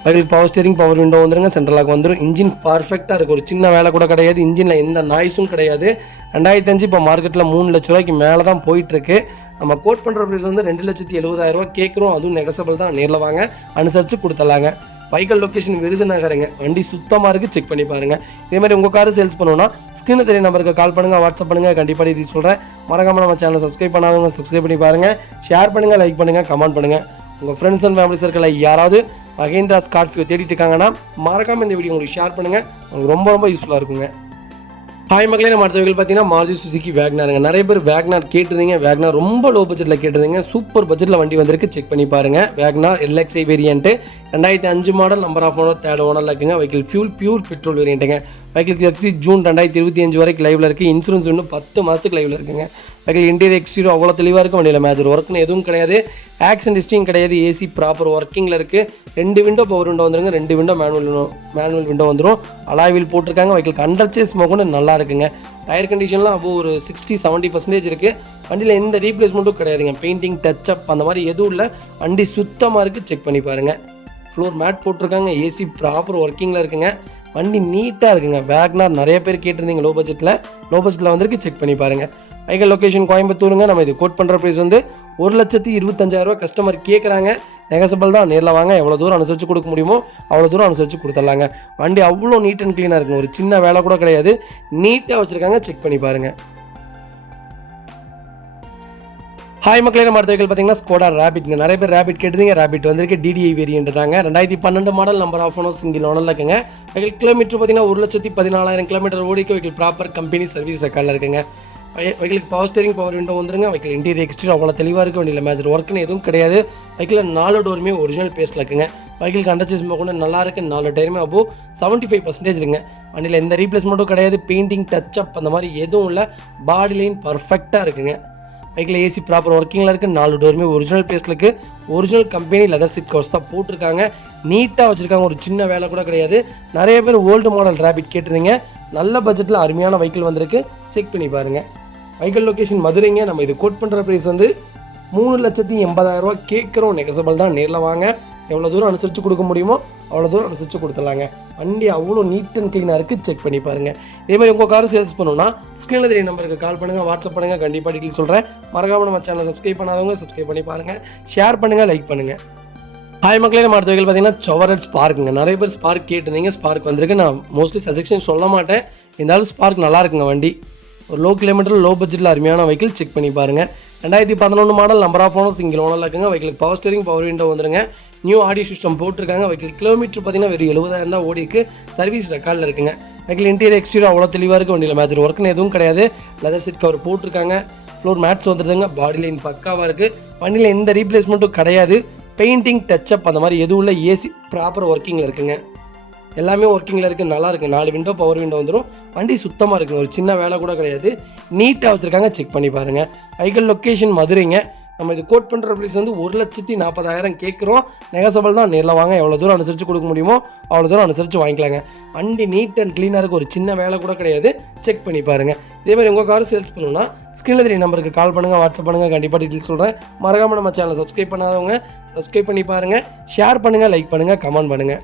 Vehicle power steering, power window வந்துருங்க, சென்ட்ரலாக வந்துடும். இன்ஜின் பர்ஃபெக்டாக இருக்குது, ஒரு சின்ன வேலை கூட கிடையாது. இன்ஜினில் எந்த நாய்ஸும் கிடையாது. 2005 இப்போ மார்க்கெட்டில் 3 லட்ச ரூபாய்க்கு மேலே தான் போயிட்டுருக்கு. நம்ம கோட் பண்ணுற ப்ரைஸ் வந்து 2,70,000 கேட்குறோம். அதுவும் நெகசபிள் தான், நேரில் வாங்க, அனுசரித்து கொடுத்துடலாங்க. Vehicle location விருதுநகருங்க. வண்டி சுத்தமாக இருக்குது, செக் பண்ணி பாருங்கள். இதே மாதிரி உங்கள் கார் சேல்ஸ் பண்ணணும்னா ஸ்க்ரீனில் தெரிய நம்பருக்கு கால் பண்ணுங்கள், வாட்ஸ்அப் பண்ணுங்கள், கண்டிப்பாக இது சொல்கிறேன். மறக்காமல் நம்ம சேனலை சப்ஸ்கிரைப் பண்ணாதவங்க சப்ஸ்கிரைப் பண்ணி பாருங்கள், ஷேர் பண்ணுங்கள், லைக் பண்ணுங்கள், கமெண்ட் பண்ணுங்கள். உங்கள் ஃப்ரெண்ட்ஸ் அண்ட் ஃபேமிலி சர்க்கிளில் யாராவது மஹேந்திரா ஸ்கார்பியோ தேடிட்டு இருக்காங்கன்னா மறக்காமல் இந்த வீடியோ உங்களுக்கு ஷேர் பண்ணுங்கள், உங்களுக்கு ரொம்ப ரொம்ப யூஸ்ஃபுல்லாக இருக்குங்க. ஹாய் மக்களே, நம்ம அடுத்த வெஹிக்கிள் பார்த்தீங்கன்னா மாருதி சுசுகி வேக்னாருங்க. நிறைய பேர் வேக்னார் கேட்டிருந்தீங்க. வேக்னார் ரொம்ப லோ பட்ஜெட்டில் கேட்டிருந்தீங்க. சூப்பர் பட்ஜெட்டில் வண்டி வந்திருக்கு, செக் பண்ணி பாருங்கள். Wagon R LXi variant, 2005 model, number of owner, 3rd ஓனரில் இருக்குங்க. வெஹிக்கிள் பியூர் பெட்ரோல் வேரியன்ட்டுங்க. வெஹிக்கிள் FC ஜூன் 2025 வரைக்கும் லைவில் இருக்குது. இன்சூரன்ஸ் இன்னும் 10 மாதத்துக்கு லைவில் இருக்குங்க. வெஹிக்கிள் இன்டீரியர் எக்ஸ்டீரியர் அவ்வளோ தெளிவாக இருக்கும். வண்டியில் மேஜர் ஒர்க்குன்னு எதுவும் கிடையாது. ஆக்சிடென்ட் ஹிஸ்ட்ரியும் கிடையாது. ஏசி ப்ராப்பர் ஒர்க்கிங்கில் இருக்குது. 2 விண்டோ பவர் விண்டோ வந்துருங்க. 2 விண்டோ மேனுவல் விண்டோ வந்துடும். அலாய் வீல் போட்டிருக்காங்க. வெஹிக்கிள் அண்டர்சேஸ் கூட நல்லா இருக்குங்க. டயர் கண்டிஷன்லாம் அப்போ ஒரு 60-70% இருக்குது. வண்டியில் எந்த ரீப்ளேஸ்மெண்ட்டும் கிடையாதுங்க. பெயிண்டிங் டச்சப் அந்த மாதிரி எதுவும் இல்லை. வண்டி சுத்தமாக இருக்குது, செக் பண்ணி பாருங்கள். ஃப்ளோர் மேட் போட்டிருக்காங்க. ஏசி ப்ராப்பர் ஒர்க்கிங்கில் இருக்குங்க. வண்டி நீட்டாக இருக்குங்க. வேக்னார் நிறைய பேர் கேட்டிருந்தீங்க. லோ பட்ஜெட்டில் வந்திருக்கு, செக் பண்ணி பாருங்கள். வெஹிக்கிள் லொக்கேஷன் கோயம்புத்தூருங்க. நம்ம இது கோட் பண்ணுற ப்ரைஸ் வந்து 1,25,000 கஸ்டமர் கேட்குறாங்க. நெகசபிள் தான், நேரில் வாங்க, எவ்வளோ தூரம் அனுசரித்து கொடுக்க முடியுமோ அவ்வளோ தூரம் அனுசரித்து கொடுத்துடலாங்க. வண்டி அவ்வளோ நீட் அண்ட் க்ளீனாக இருக்குங்க, ஒரு சின்ன வேலை கூட கிடையாது. நீட்டாக வச்சுருக்காங்க, செக் பண்ணி பாருங்கள். ஹாய் மக்களே, நம்ம அடுத்த வெஹிக்கிள் பார்த்தீங்கன்னா ஸ்கோடா ரேபிட்ங்க. நிறைய பேர் ரேபிட் கேட்டிருந்தீங்க. ரேபிட் வந்திருக்கு. DDI வேரியன்ட் தாங்க. 2012 model, number of owner, single ஓனரில் இருக்குங்க. வெஹிக்கிள் கிலோமீட்டர் பார்த்தீங்கன்னா 1,14,000 கிலோமீட்டர் ஓடிக்கு. வெஹிக்கிள் ப்ராப்பர் கம்பெனி சர்வீஸ் ரெக்கார்டில் இருக்குங்க. வெஹிக்கிளுக்கு பவர் ஸ்டீரிங், பவர் விண்டோ வந்துருங்க. வெஹிக்கிள் இன்டீரியர் எக்ஸ்டீரியர் அவ்வளோ தெளிவாக இருக்குது. வண்டியில் மேஜர் ஒர்க்குன்னு எதுவும் கிடையாது. வெஹிக்கிள் 4 டோருமே ஒரிஜினல் பேஸில் இருக்குங்க. வெஹிக்கிளுக்கு அண்டர்சேஸ் கூட நல்லா இருக்குது. 4 டயருமே அப்போ 75% இருக்குங்க. வண்டியில் எந்த ரீப்ளேஸ்மெண்ட்டும் கிடையாது. பெயிண்டிங் டச்சப் அந்த மாதிரி எதுவும் இல்லை. பாடி லைன் பர்ஃபெக்டாக இருக்குங்க. வெஹிக்கிள் ஏசி ப்ராப்பர் ஒர்க்கிங்கில் இருக்குது. 4 டோருமே ஒரிஜினல் பேஸில் இருக்குது. Original company leather seat covers தான் போட்டிருக்காங்க. நீட்டாக வச்சுருக்காங்க, ஒரு சின்ன வேலை கூட கிடையாது. நிறைய பேர் ஓல்டு மாடல் ரேபிட் கேட்டிருந்தீங்க. நல்ல பட்ஜெட்டில் அருமையான வெஹிக்கிள் வந்திருக்கு, செக் பண்ணி பாருங்கள். வெஹிக்கிள் லொக்கேஷன் மதுரைங்க. நம்ம இது கோட் பண்ணுற ப்ரைஸ் வந்து 3,80,000 கேட்குறோம். நெகசபிள் தான், நேரில் வாங்க, எவ்வளோ தூரம் அனுசரித்து கொடுக்க முடியுமோ அவ்வளோ தூரம் அனுசரித்து கொடுத்துடலாங்க. வண்டி அவ்வளோ நீட் அண்ட் க்ளீனாக இருக்குது, செக் பண்ணி பாருங்கள். இதேமாதிரி உங்கள் கார் சேல்ஸ் பண்ணணும்னா ஸ்க்ரீனில் தெரிய நம்பருக்கு கால் பண்ணுங்கள், வாட்ஸ்அப் பண்ணுங்கள், கண்டிப்பாக டீட்டெயில் சொல்கிறேன். மறக்காமல் நம்ம சேனலை சப்ஸ்கிரைப் பண்ணாதவங்க சப்ஸ்கிரைப் பண்ணி பாருங்கள், ஷேர் பண்ணுங்கள், லைக் பண்ணுங்கள். ஹாய் மக்களே, நம்ம அடுத்த வெஹிக்கிள் பார்த்தீங்கன்னா செவரட் ஸ்பார்க்குங்க. நிறைய பேர் ஸ்பார்க் கேட்டிருந்தீங்க. ஸ்பார்க் வந்திருக்கு. நான் மோஸ்ட்லி சஜெக்ஷன் சொல்ல மாட்டேன், இருந்தாலும் ஸ்பார்க் நல்லா இருக்குங்க. வண்டி ஒரு லோ கிலோமீட்டர் லோ பட்ஜெட்டில் அருமையான வெஹிக்கிள், செக் பண்ணி பாருங்கள். 2011 model, number of owner, single ஓனரில் இருக்குங்க. வெஹிக்கிளுக்கு பவர் ஸ்டீரிங், பவர் விண்டோ வந்துருங்க. நியூ ஆடியோ சிஸ்டம் போட்டிருக்காங்க. வெஹிக்கிள் கிலோமீட்டர் பார்த்தீங்கன்னா வெறும் 70,000 தான் ஓடிக்கு. சர்வீஸ் ரெக்கார்டில் இருக்குங்க. வெஹிக்கிள் இன்டீரியர் எக்ஸ்டீரியர் அவ்வளோ தெளிவாக இருக்குது. வண்டியில் மேஜர் ஒர்க்குன்னு எதுவும் கிடையாது. லெதர் சீட் கவர் போட்டிருக்காங்க. ஃப்ளோர் மேட்ஸ் வந்துடுதுங்க. பாடி லைன் பக்காவாக இருக்குது. வண்டியில் எந்த ரீப்ளேஸ்மெண்ட்டும் கிடையாது. பெயிண்டிங் டச்சப் அந்த மாதிரி எதுவும் இல்லை. ஏசி ப்ராப்பர் ஒர்க்கிங்கில் இருக்குங்க. எல்லாமே ஒர்க்கிங்கில் இருக்குது, நல்லா இருக்குது. 4 விண்டோ பவர் விண்டோ வந்துடும். வண்டி சுத்தமாக இருக்குங்க, ஒரு சின்ன வேலை கூட கிடையாது. நீட்டாக வச்சுருக்காங்க, செக் பண்ணி பாருங்கள். வெஹிக்கிள் லொக்கேஷன் மதுரைங்க. நம்ம இது கோட் பண்ணுற ப்ரைஸ் வந்து 1,40,000 கேட்குறோம். நெகசபிள் தான், நேரில் வாங்க. எவ்வளோ தூரம் அனுசரித்து கொடுக்க முடியுமோ அவ்வளோ தூரம் அனுசரித்து வாங்கிக்கலாங்க. வண்டி நீட் அண்ட் க்ளீனாக இருக்குது, ஒரு சின்ன வேலை கூட கிடையாது. செக் பண்ணி பாருங்கள். இதேமாதிரி உங்கள் கார் சேல்ஸ் பண்ணணும்னா ஸ்க்ரீனில் தெரிய நம்பருக்கு கால் பண்ணுங்கள், வாட்ஸ்அப் பண்ணுங்கள். கண்டிப்பாக டீட்டெயில்ஸ் சொல்கிறேன். மறக்காமல் நம்ம சேனலை சப்ஸ்கிரைப் பண்ணாதவங்க சப்ஸ்கிரைப் பண்ணி பாருங்கள். ஷேர் பண்ணுங்கள், லைக் பண்ணுங்கள், கமெண்ட் பண்ணுங்கள்.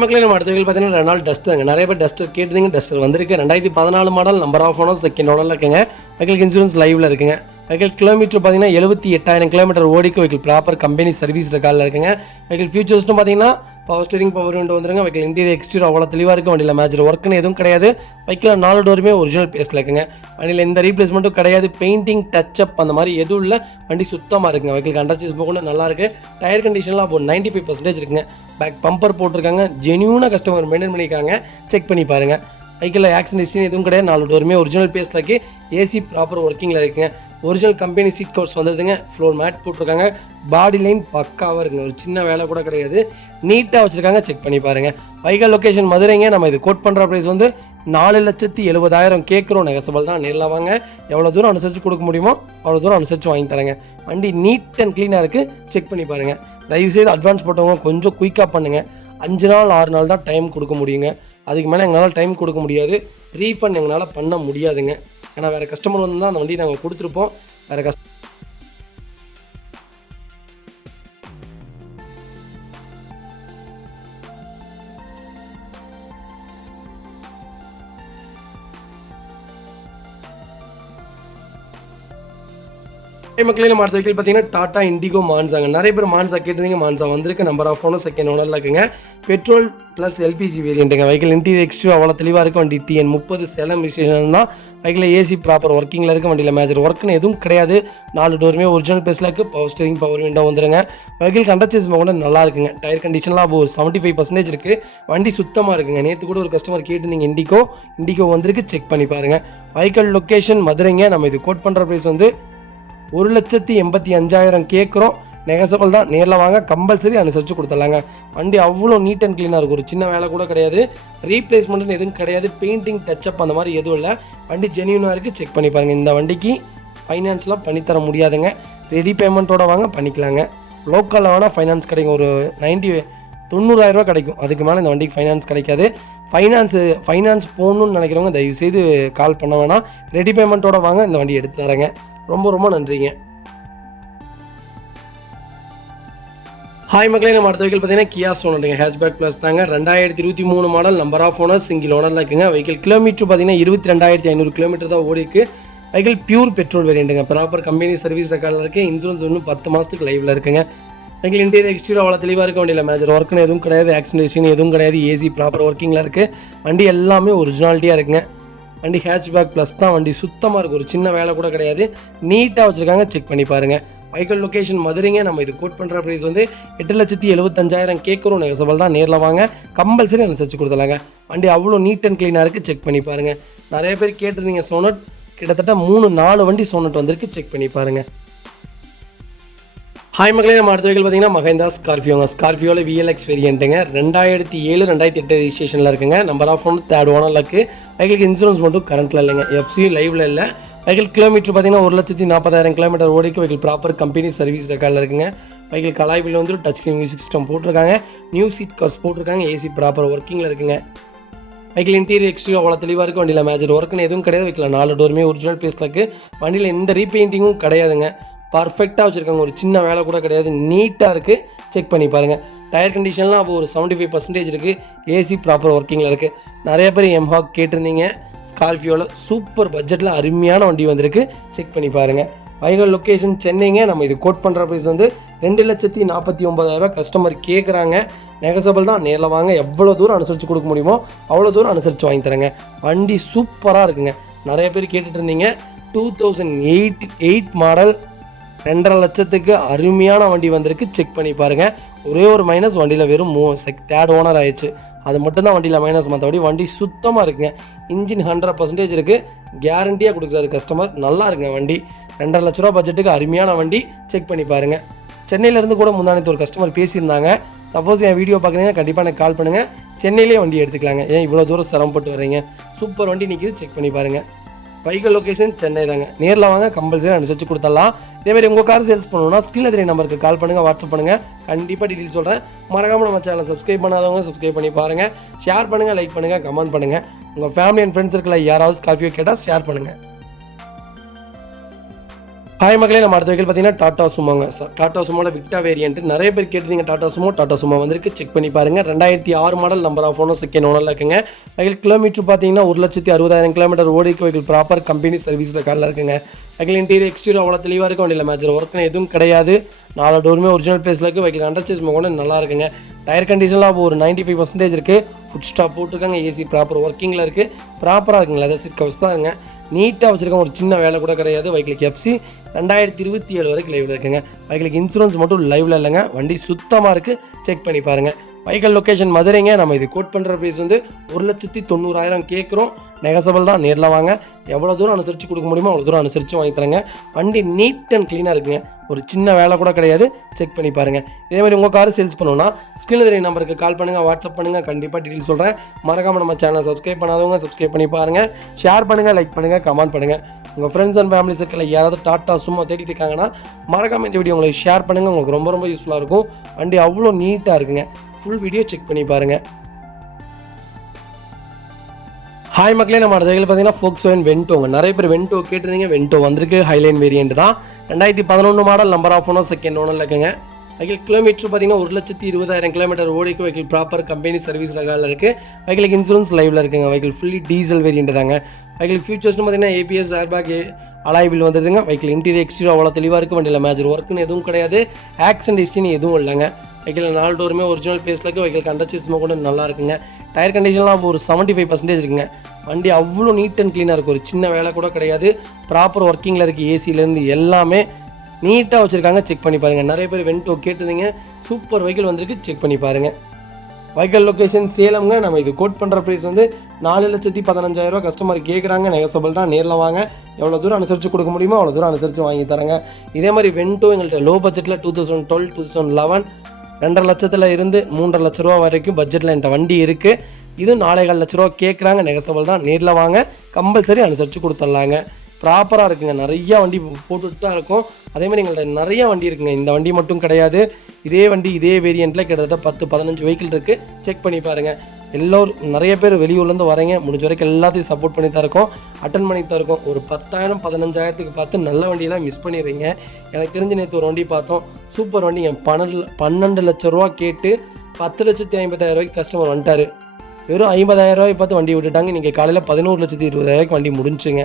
மக்களே, நம்ம அடுத்த வீடியோ பார்த்தீங்கன்னா ரெனால்ட் டஸ்டருங்க. நிறைய பேர் டஸ்டர் கேட்டுதுங்க. டஸ்டர் வந்திருக்கு. 2014 model, number of owner, second ஓனரில் இருக்குங்க. வெஹிக்கிள் இன்சூரன்ஸ் லைவில் இருக்குங்க. வெஹிக்கிள் கிலோமீட்டர் பார்த்தீங்கன்னா 78,000 கிலோமீட்டர் ஓடிக்கு. வெஹிக்கிள் ப்ராப்பர் கம்பெனி சர்வீஸ் ரெக்கார்டில் இருக்குங்க. வெஹிக்கிள் ஃபியூச்சர்ஸ்ட்டும் பார்த்தீங்கன்னா பவர் ஸ்டீரிங், பவர் விண்டோ வந்துருங்க. வெஹிக்கிள் இன்டீரியர் எக்ஸ்டீரியர் அவ்வளோ தெளிவாக இருக்குது. வண்டியில் மேஜர் ஒர்க்குன்னு எதுவும் கிடையாது. வெஹிக்கிள் 4 டோருமே ஒரிஜினல் பேஸில் இருக்குங்க. வண்டியில் எந்த ரீப்ளேஸ்மெண்ட்டும் கிடையாது. பெயிண்டிங் டச்சப் அந்த மாதிரி எதுவும் இல்லை. வண்டி சுத்தமாக இருக்குங்க. வெஹிக்கிள் கண்டர்ச்சீஸ் போகணும், நல்லா இருக்குது. டயர் கண்டிஷன்லாம் அப்போ 95% இருக்குங்க. பேக் பம்பர் போட்டிருக்காங்க. ஜென்யூனாக கஸ்டமர் மெயின்டைன் பண்ணியிருக்காங்க. செக் பண்ணி பாருங்கள். வெஹிக்கிளில் ஆக்சிடென்ட் ஹிஸ்ட்ரி எதுவும் கிடையாது. 4 டோருமே ஒரிஜினல் பேஸில் இருக்குது. ஏசி ப்ராப்பர் ஒர்க்கிங்கில் இருக்குங்க. ஒரிஜினல் கம்பெனி சீட் கவர்ஸ் வந்துடுதுங்க. ஃப்ளோர் மேட் போட்டிருக்காங்க. பாடி லைன் பக்காவாக இருக்குங்க, ஒரு சின்ன வேலை கூட கிடையாது. நீட்டாக வச்சுருக்காங்க, செக் பண்ணி பாருங்கள். வெஹிக்கிள் லொக்கேஷன் மதுரைங்க. நம்ம இது கோட் பண்ணுற ப்ரைஸ் வந்து 4,70,000 கேட்குறோம். நெகசபிள் தான், நேரில் வாங்க. எவ்வளோ தூரம் அனுசரித்து கொடுக்க முடியுமோ அவ்வளோ தூரம் அனுசரித்து வாங்கி தரேங்க. வண்டி நீட் அண்ட் க்ளீனாக இருக்குது, செக் பண்ணி பாருங்கள். தயவுசெய்து அட்வான்ஸ் போட்டவங்க கொஞ்சம் குயிக்காக பண்ணுங்கள். 5 நாள் 6 நாள் தான் டைம் கொடுக்க முடியுங்க. அதுக்கு மேலே எங்களால் டைம் கொடுக்க முடியாது. ரீஃபண்ட் எங்களால் பண்ண முடியாதுங்க. ஏன்னா வேறு கஸ்டமர் வந்து தான் அந்த வண்டி நாங்கள் கொடுத்துருப்போம். வேறு மக்களே, நம்ம அடுத்த வெஹிக்கிள் பார்த்தீங்கன்னா டாடா இண்டிகோ மான்சாங்க. நிறைய பேர் மான்சா கேட்டிருந்தீங்க. மான்சா வந்திருக்கு. நம்பர் ஆஃப் ஓனர், செகண்ட் ஓனரில் இருக்குங்க. பெட்ரோல் ப்ளஸ் எல்பிஜி வேரியண்ட்டுங்க. வெஹிக்கிள் இன்டீரியர் எக்ஸ்ட்ரா அவ்வளோ தெளிவாக இருக்கும். வண்டி TN30 சேலம் ரிஜிஸ்ட்ரேஷன் தான். வெஹிக்கிள் ஏசி ப்ராப்பர் ஒர்க்கிங்கில் இருக்குது. வண்டியில் மேஜர் ஒர்க்குன்னு எதுவும் கிடையாது. 4 டோருமே ஒரிஜினல் பேஸில் இருக்குது. பவர் ஸ்டீரிங், பவர் விண்டோ வந்துருங்க. வெஹிக்கிள் கண்டர்ச்சேஸ் கூட நல்லா இருக்குங்க. டயர் கண்டிஷன்லாம் அப்போ ஒரு 75% இருக்குது. வண்டி சுத்தமாக இருக்குங்க. நேற்று கூட ஒரு கஸ்டமர் கேட்டிருந்தீங்க. இண்டிகோ வந்திருக்கு, செக் பண்ணி பாருங்கள். வெஹிக்கிள் லொக்கேஷன் மதுரைங்க. நம்ம இது கோட் பண்ணுற ப்ரைஸ் வந்து 1,85,000 கேட்குறோம். நெகசபிள் தான், நேரில் வாங்க. கம்பல்சரி அனுசரித்து கொடுத்துடலாங்க. வண்டி அவ்வளோ நீட் அண்ட் க்ளீனாக இருக்கும், ஒரு சின்ன வேலை கூட கிடையாது. ரீப்ளேஸ்மெண்ட்னு எதுவும் கிடையாது. பெயிண்டிங் டச்சப் அந்த மாதிரி எதுவும் இல்லை. வண்டி ஜென்யூனாக இருக்குது, செக் பண்ணி பாருங்கள். இந்த வண்டிக்கு ஃபைனான்ஸ்லாம் பண்ணித்தர முடியாதுங்க. ரெடி பேமெண்ட்டோட வாங்க, பண்ணிக்கலாங்க. லோக்கலில் வேணால் ஃபைனான்ஸ் கிடைக்கும். ஒரு 90,000 கிடைக்கும். அதுக்கு மேலே இந்த வண்டிக்கு ஃபைனான்ஸ் கிடைக்காது. ஃபைனான்ஸ் போகணுன்னு நினைக்கிறவங்க தயவுசெய்து கால் பண்ண வேணாம். ரெடி பேமெண்ட்டோட வாங்க, இந்த வண்டி எடுத்து தரேங்க. ரொம்ப நன்றிங்க. மக்களே, நம்ம அடுத்த வெஹிக்கிள் பார்த்தீங்கன்னா கியா சோனட்டுங்க. ஹேட்ச்பேக் ப்ளஸ் தாங்க. 2023 model, number of owner, single ஓனரில் இருக்குங்க. வெஹிக்கிள் கிலோமீட்டர் பார்த்தீங்கன்னா 22,500 கிலோமீட்டர் தான் ஓடிக்கு. வெஹிக்கிள் பியூர் பெட்ரோல் வேரியண்ட்டுங்க. ப்ராப்பர் கம்பெனி சர்வீஸ் ரெக்கார்டில் இருக்குது. இன்சூரன்ஸ் இன்னும் 10 மாதத்துக்கு லைவில் இருக்குங்க. வெஹிக்கிள் இன்டீரியர் எக்ஸ்டீரியர் அவ்வளோ தெளிவாக இருக்க. வண்டியில் மேஜர் ஒர்க்குன்னு எதுவும் கிடையாது. ஆக்சிடென்ட் ஹிஸ்ட்ரி எதுவும் கிடையாது. ஏசி ப்ராப்பர் ஒர்க்கிங்கில் இருக்குது. வண்டி எல்லாமே ஒரிஜினாலிட்டியாக இருக்குங்க. வண்டி ஹேட்ச்பேக் ப்ளஸ் தான். வண்டி சுத்தமாக இருக்குது, ஒரு சின்ன வேலை கூட கிடையாது. நீட்டாக வச்சுருக்காங்க, செக் பண்ணி பாருங்கள். வெஹிக்கிள் லொக்கேஷன் மதுரைங்க. நம்ம இது கோட் பண்ணுற ப்ரைஸ் வந்து 8,75,000 கேட்குறோம். நெகசபிள் தான், நேரில் வாங்க. கம்பல்சரி அனுசரித்து கொடுத்துலாங்க. வண்டி அவ்வளோ நீட் அண்ட் க்ளீனாக இருக்குது, செக் பண்ணி பாருங்கள். நிறைய பேர் கேட்டிருந்தீங்க சோனட். கிட்டத்தட்ட 3-4 வண்டி சோனட் வந்திருக்கு, செக் பண்ணி பாருங்கள். மக்களே, நம்ம அடுத்த வெஹிக்கிள் பார்த்தீங்கன்னா மஹேந்திரா ஸ்கார்பியோங்க. ஸ்கார்பியோவில் VLX வேரியண்ட்டுங்க. 2007 2008 ரிஜிஸ்ட்ரேஷனில் இருக்குங்க. நம்பர் ஆஃப் ஓனர், தேர்ட் ஓனரில் இருக்குது. வெஹிக்கிளுக்கு இன்சூரன்ஸ் மட்டும் கரண்ட்டில் இல்லைங்க. FC லைவில் இல்லை. வெஹிக்கிள் கிலோமீட்டர் பார்த்தீங்கன்னா 1,40,000 கிலோமீட்டர் ஓடிக்கு. வெஹிக்கிள் ப்ராப்பர் கம்பெனி சர்வீஸ் ரெக்கார்டில் இருக்குங்க. வெஹிக்கிள் கலாய்பில் வந்து டச் ஸ்க்ரீன் மியூசிக் சிஸ்டம் போட்டிருக்காங்க. நியூ சீட் கவர்ஸ் போட்டிருக்காங்க. ஏசி ப்ராப்பர் ஒர்க்கிங்கில் இருக்குங்க. வெஹிக்கிள் இன்டீரியர் எக்ஸ்டீரியர் அவ்வளோ தெளிவாக இருக்குது. வண்டியில் மேஜர் ஒர்க்குன்னு எதுவும் கிடையாது. வெஹிக்கிள் 4 டோருமே ஒரிஜினல் பேஸில் இருக்குது. வண்டியில் எந்த ரீபெயிண்டிங்கும் கிடையாதுங்க. பர்ஃபெக்டாக வச்சுருக்காங்க, ஒரு சின்ன வேலை கூட கிடையாது. நீட்டாக இருக்குது, செக் பண்ணி பாருங்கள். டயர் கண்டிஷன்லாம் அப்போ ஒரு 75% இருக்குது. ஏசி ப்ராப்பர் ஒர்க்கிங்கில் இருக்குது. நிறைய பேர் எம்ஹாக் கேட்டிருந்தீங்க. ஸ்கார்பியோவில் சூப்பர் பட்ஜெட்டில் அருமையான வண்டி வந்திருக்கு, செக் பண்ணி பாருங்கள். வெஹிக்கிள் லொக்கேஷன் சென்னைங்க. நம்ம இது கோட் பண்ணுற ப்ரைஸ் வந்து 2,49,000 கஸ்டமர் கேட்குறாங்க. நெகசபிள் தான், நேரில் வாங்க. எவ்வளோ தூரம் அனுசரித்து கொடுக்க முடியுமோ அவ்வளோ தூரம் அனுசரித்து வாங்கி தரேங்க. வண்டி சூப்பராக இருக்குங்க. நிறைய பேர் கேட்டுட்டு இருந்தீங்க. 2008 மாடல், 2.5 லட்சத்துக்கு அருமையான வண்டி வந்திருக்கு, செக் பண்ணி பாருங்கள். ஒரே ஒரு மைனஸ், வண்டியில் வெறும் தேர்ட் ஓனர் ஆயிடுச்சு. அது மட்டும்தான் வண்டியில் மைனஸ், மற்றபடி வண்டி சுத்தமாக இருக்குங்க. இன்ஜின் 100% இருக்குது, கேரண்டியாக கொடுக்குறாரு கஸ்டமர். நல்லா இருக்குங்க வண்டி. 2.5 லட்ச ரூபா பட்ஜெட்டுக்கு அருமையான வண்டி, செக் பண்ணி பாருங்கள். சென்னையிலேருந்து கூட முந்தானத்து ஒரு கஸ்டமர் பேசியிருந்தாங்க. சப்போஸ் என் வீடியோ பார்க்குறீங்க கண்டிப்பாக எனக்கு கால் பண்ணுங்கள். சென்னையிலே வண்டி எடுத்துக்கலாங்க. ஏன் இவ்வளோ தூரம் சிரமப்பட்டு வர்றீங்க? சூப்பர் வண்டி நிற்கிது, செக் பண்ணி பாருங்கள். வெஹிக்கிள் லொக்கேஷன் சென்னை தாங்க. நேரில் வாங்க, கம்பல்சரி அனுசரித்து கொடுத்துடலாம். இதேமாதிரி உங்கள் கார் சேல்ஸ் பண்ணணும்னா ஸ்க்ரீனில் தெரிய நம்பருக்கு கால் பண்ணுங்கள், வாட்ஸ்அப் பண்ணுங்கள். கண்டிப்பாக டீட்டெயில் சொல்கிறேன். மறக்காமல் நம்ம சேனலை சப்ஸ்கிரைப் பண்ணாதவங்க சப்ஸ்கிரைப் பண்ணி பாருங்கள். ஷேர் பண்ணுங்கள், லைக் பண்ணுங்கள், கமெண்ட் பண்ணுங்கள். உங்கள் ஃபேமிலி அண்ட் ஃப்ரெண்ட்ஸ் சர்க்கிளில் யாராவது ஸ்கார்பியோ கேட்டால் ஷேர் பண்ணுங்கள். ஹாய் மக்களே, நம்ம அடுத்த வெஹிக்கிள் பார்த்தீங்கன்னா டாடா சுமோங்க. டாடா சுமோட விக்டா வேரியன்ட் நிறைய பேர் கேட்டிருந்தீங்க. டாடா சுமோ வந்திருக்கு, செக் பண்ணி பாருங்கள். 2006 model, number of owner second ஓனரில் இருக்குங்க. வெஹிக்கிள் கிலோமீட்டர் பார்த்தீங்கன்னா 1,60,000 கிலோமீட்டர் ஓடிக்கு. வெஹிக்கிள் ப்ராப்பர் கம்பெனி சர்வீஸில் காலில் இருக்குங்க. வெஹிக்கிள் இன்டீரியர் எக்ஸ்டீரியர் அவ்வளோ தெளிவாக இருக்கும். வண்டியில் மேஜர் ஒர்க்குன்னு எதுவும் கிடையாது. 4 டோருமே ஒரிஜினல் பேஸில் இருக்குது. வெஹிக்கிள் அண்டர்சேஸ் கூட நல்லா இருக்குங்க. டயர் கண்டிஷன்லாம் ஒரு 95% இருக்குது. ஃபுட் ஸ்டாப் போட்டிருக்காங்க. ஏசி ப்ராப்பர் ஒர்க்கிங்கில் இருக்குது. ப்ராப்பராக இருக்குங்க. லெதர் சீட் கவர்ஸ் தான் இருக்குங்க. நீட்டாக வச்சுருக்காங்க. ஒரு சின்ன வேலை கூட கிடையாது. வெஹிக்கிளுக்கு எஃப்சி 2027 வரைக்கும் லைவில் இருக்குங்க. வெஹிக்கிளுக்கு இன்சூரன்ஸ் மட்டும் லைவில் இல்லைங்க. வண்டி சுத்தமாக இருக்குது, செக் பண்ணி பாருங்கள். வெஹிக்கிள் லொக்கேஷன் மதுரைங்க. நம்ம இது கோட் பண்ணுற ப்ரைஸ் வந்து 1,90,000 கேட்குறோம். நெகசபிள் தான். நேரில் வாங்க, எவ்வளோ தூரம் அனுசரித்து கொடுக்க முடியுமோ அவ்வளோ தூரம் அனுசரித்து வாங்கி தரேங்க. வண்டி நீட் அண்ட் க்ளீனாக இருக்குங்க. ஒரு சின்ன வேலை கூட கிடையாது, செக் பண்ணி பாருங்கள். இதேமாதிரி உங்கள் கார் சேல்ஸ் பண்ணணும்னா ஸ்க்ரீனில் தெரிய நம்பருக்கு கால் பண்ணுங்கள், வாட்ஸ்அப் பண்ணுங்கள். கண்டிப்பாக டீட்டெயில் சொல்கிறேன். மறக்காமல் நம்ம சேனலை சப்ஸ்கிரைப் பண்ணாதவங்க சப்ஸ்கிரைப் பண்ணி பாருங்கள். ஷேர் பண்ணுங்கள், லைக் பண்ணுங்கள், கமெண்ட் பண்ணுங்கள். உங்கள் ஃப்ரெண்ட்ஸ் அண்ட் ஃபேமிலி சர்க்கிளில் யாராவது டாடா சுமோ தேடிட்டு இருக்காங்கன்னா மறக்காமல் இந்த வீடியோ உங்களுக்கு ஷேர் பண்ணுங்கள். உங்களுக்கு ரொம்ப ரொம்ப யூஸ்ஃபுல்லாக இருக்கும். வண்டி அவ்வளோ நீட்டாக இருக்குங்க. ஃபுல் வீடியோ செக் பண்ணி பாருங்கள். ஹாய் மக்களே, நம்ம அடுத்த வெஹிக்கிள் பார்த்தீங்கன்னா Volkswagen வென்டோங்க. நிறைய பேர் வென்டோ கேட்டிருந்தீங்க. வென்டோ வந்திருக்கு, ஹைலைன் வேரியன்ட் தான். 2011 model, number of owner second ஓனரில் இருக்குங்க. வெஹிக்கிள் கிலோமீட்டர் பார்த்தீங்கன்னா 1,20,000 கிலோமீட்டர் ஓடிக்கு. வெஹிக்கிள் ப்ராப்பர் கம்பெனி சர்வீஸ் ரகாலில் இருக்குது. வெஹிக்கிளுக்கு இன்சூரன்ஸ் லைவில் இருக்குங்க. வெஹிக்கிள் ஃபுல்லி டீசல் வேரியன்ட் தாங்க. வெஹிக்கிள் ஃபியூச்சர்ஸ்னு பார்த்தீங்கன்னா ஏபிஎஸ், ஏர்பேக், அலாய் வீல் வந்துடுதுங்க. வெஹிக்கிள் இன்டீரியர் எக்ஸ்டீரியர் அவ்வளோ தெளிவாக இருக்குது. வண்டியில் மேஜர் ஒர்க்குன்னு எதுவும் கிடையாது. ஆக்சிடென்ட் ஹிஸ்ட்ரின்னு எதுவும் இல்லைங்க. வெஹிக்கிள் 4 டோருமே ஒரிஜினல் பேஸில் இருக்குது. வெஹிக்கிள் அண்டர்சேஸ் கூட நல்லா இருக்குங்க. டயர் கண்டிஷன்லாம் ஒரு 75% இருக்குங்க. வண்டி அவ்வளோ நீட் அண்ட் க்ளீனாக இருக்குது. ஒரு சின்ன வேலை கூட கிடையாது. ப்ராப்பர் ஒர்க்கிங்கில் இருக்குது. ஏசிலேருந்து எல்லாமே நீட்டாக வச்சுருக்காங்க, செக் பண்ணி பாருங்கள். நிறைய பேர் வென்டோ கேட்டுருந்தீங்க. சூப்பர் வெஹிக்கிள் வந்திருக்கு, செக் பண்ணி பாருங்கள். வெஹிக்கிள் லொக்கேஷன் சேலம்ங்க. நம்ம இது கோட் பண்ணுற ப்ரைஸ் வந்து 4,15,000 கஸ்டமர் கேட்குறாங்க. நெகசபிள் தான். நேரில் வாங்க, எவ்வளோ தூரம் அனுசரித்து கொடுக்க முடியுமோ அவ்வளோ தூரம் அனுசரித்து வாங்கி தராங்க. இதே மாதிரி வென்டோ எங்கள்கிட்ட லோ பட்ஜெட்டில் 2012, 2011 2.5 லட்சத்தில் இருந்து 3.5 லட்ச ரூபா வரைக்கும் பட்ஜெட்டில் என்கிட்ட வண்டி இருக்குது. இது 4,15 லட்ச ரூபா கேட்குறாங்க. நெகசபிள் தான். நேரில் வாங்க, கம்பல்சரி அனுசரித்து கொடுத்துட்லாங்க. ப்ராப்பராக இருக்குங்க. நிறையா வண்டி போட்டுட்டு தான் இருக்கும். அதேமாதிரி எங்கள்கிட்ட நிறையா வண்டி இருக்குங்க. இந்த வண்டி மட்டும் கிடையாது. இதே வண்டி இதே வேரியண்ட்டில் கிட்டத்தட்ட 10-15 வெஹிக்கிள் இருக்குது, செக் பண்ணி பாருங்கள். எல்லோரும் நிறைய பேர் வெளியூர்லேருந்து வரீங்க. முடிஞ்ச வரைக்கும் எல்லாத்தையும் சப்போர்ட் பண்ணி தான் இருக்கோம், அட்டன் பண்ணி தான் இருக்கோம். ஒரு 10,000 15,000க்கு பார்த்து நல்ல வண்டியெல்லாம் மிஸ் பண்ணிடுறீங்க. எனக்கு தெரிஞ்சு நேற்று ஒரு வண்டி பார்த்தோம், சூப்பர் வண்டிங்க. 12 லட்ச ரூபா கேட்டு 10,50,000 கஸ்டமர் வந்துட்டார். வெறும் 50,000 பார்த்து வண்டி விட்டுட்டாங்க. நீங்கள் காலையில் 11,20,000 வண்டி முடிஞ்சுங்க.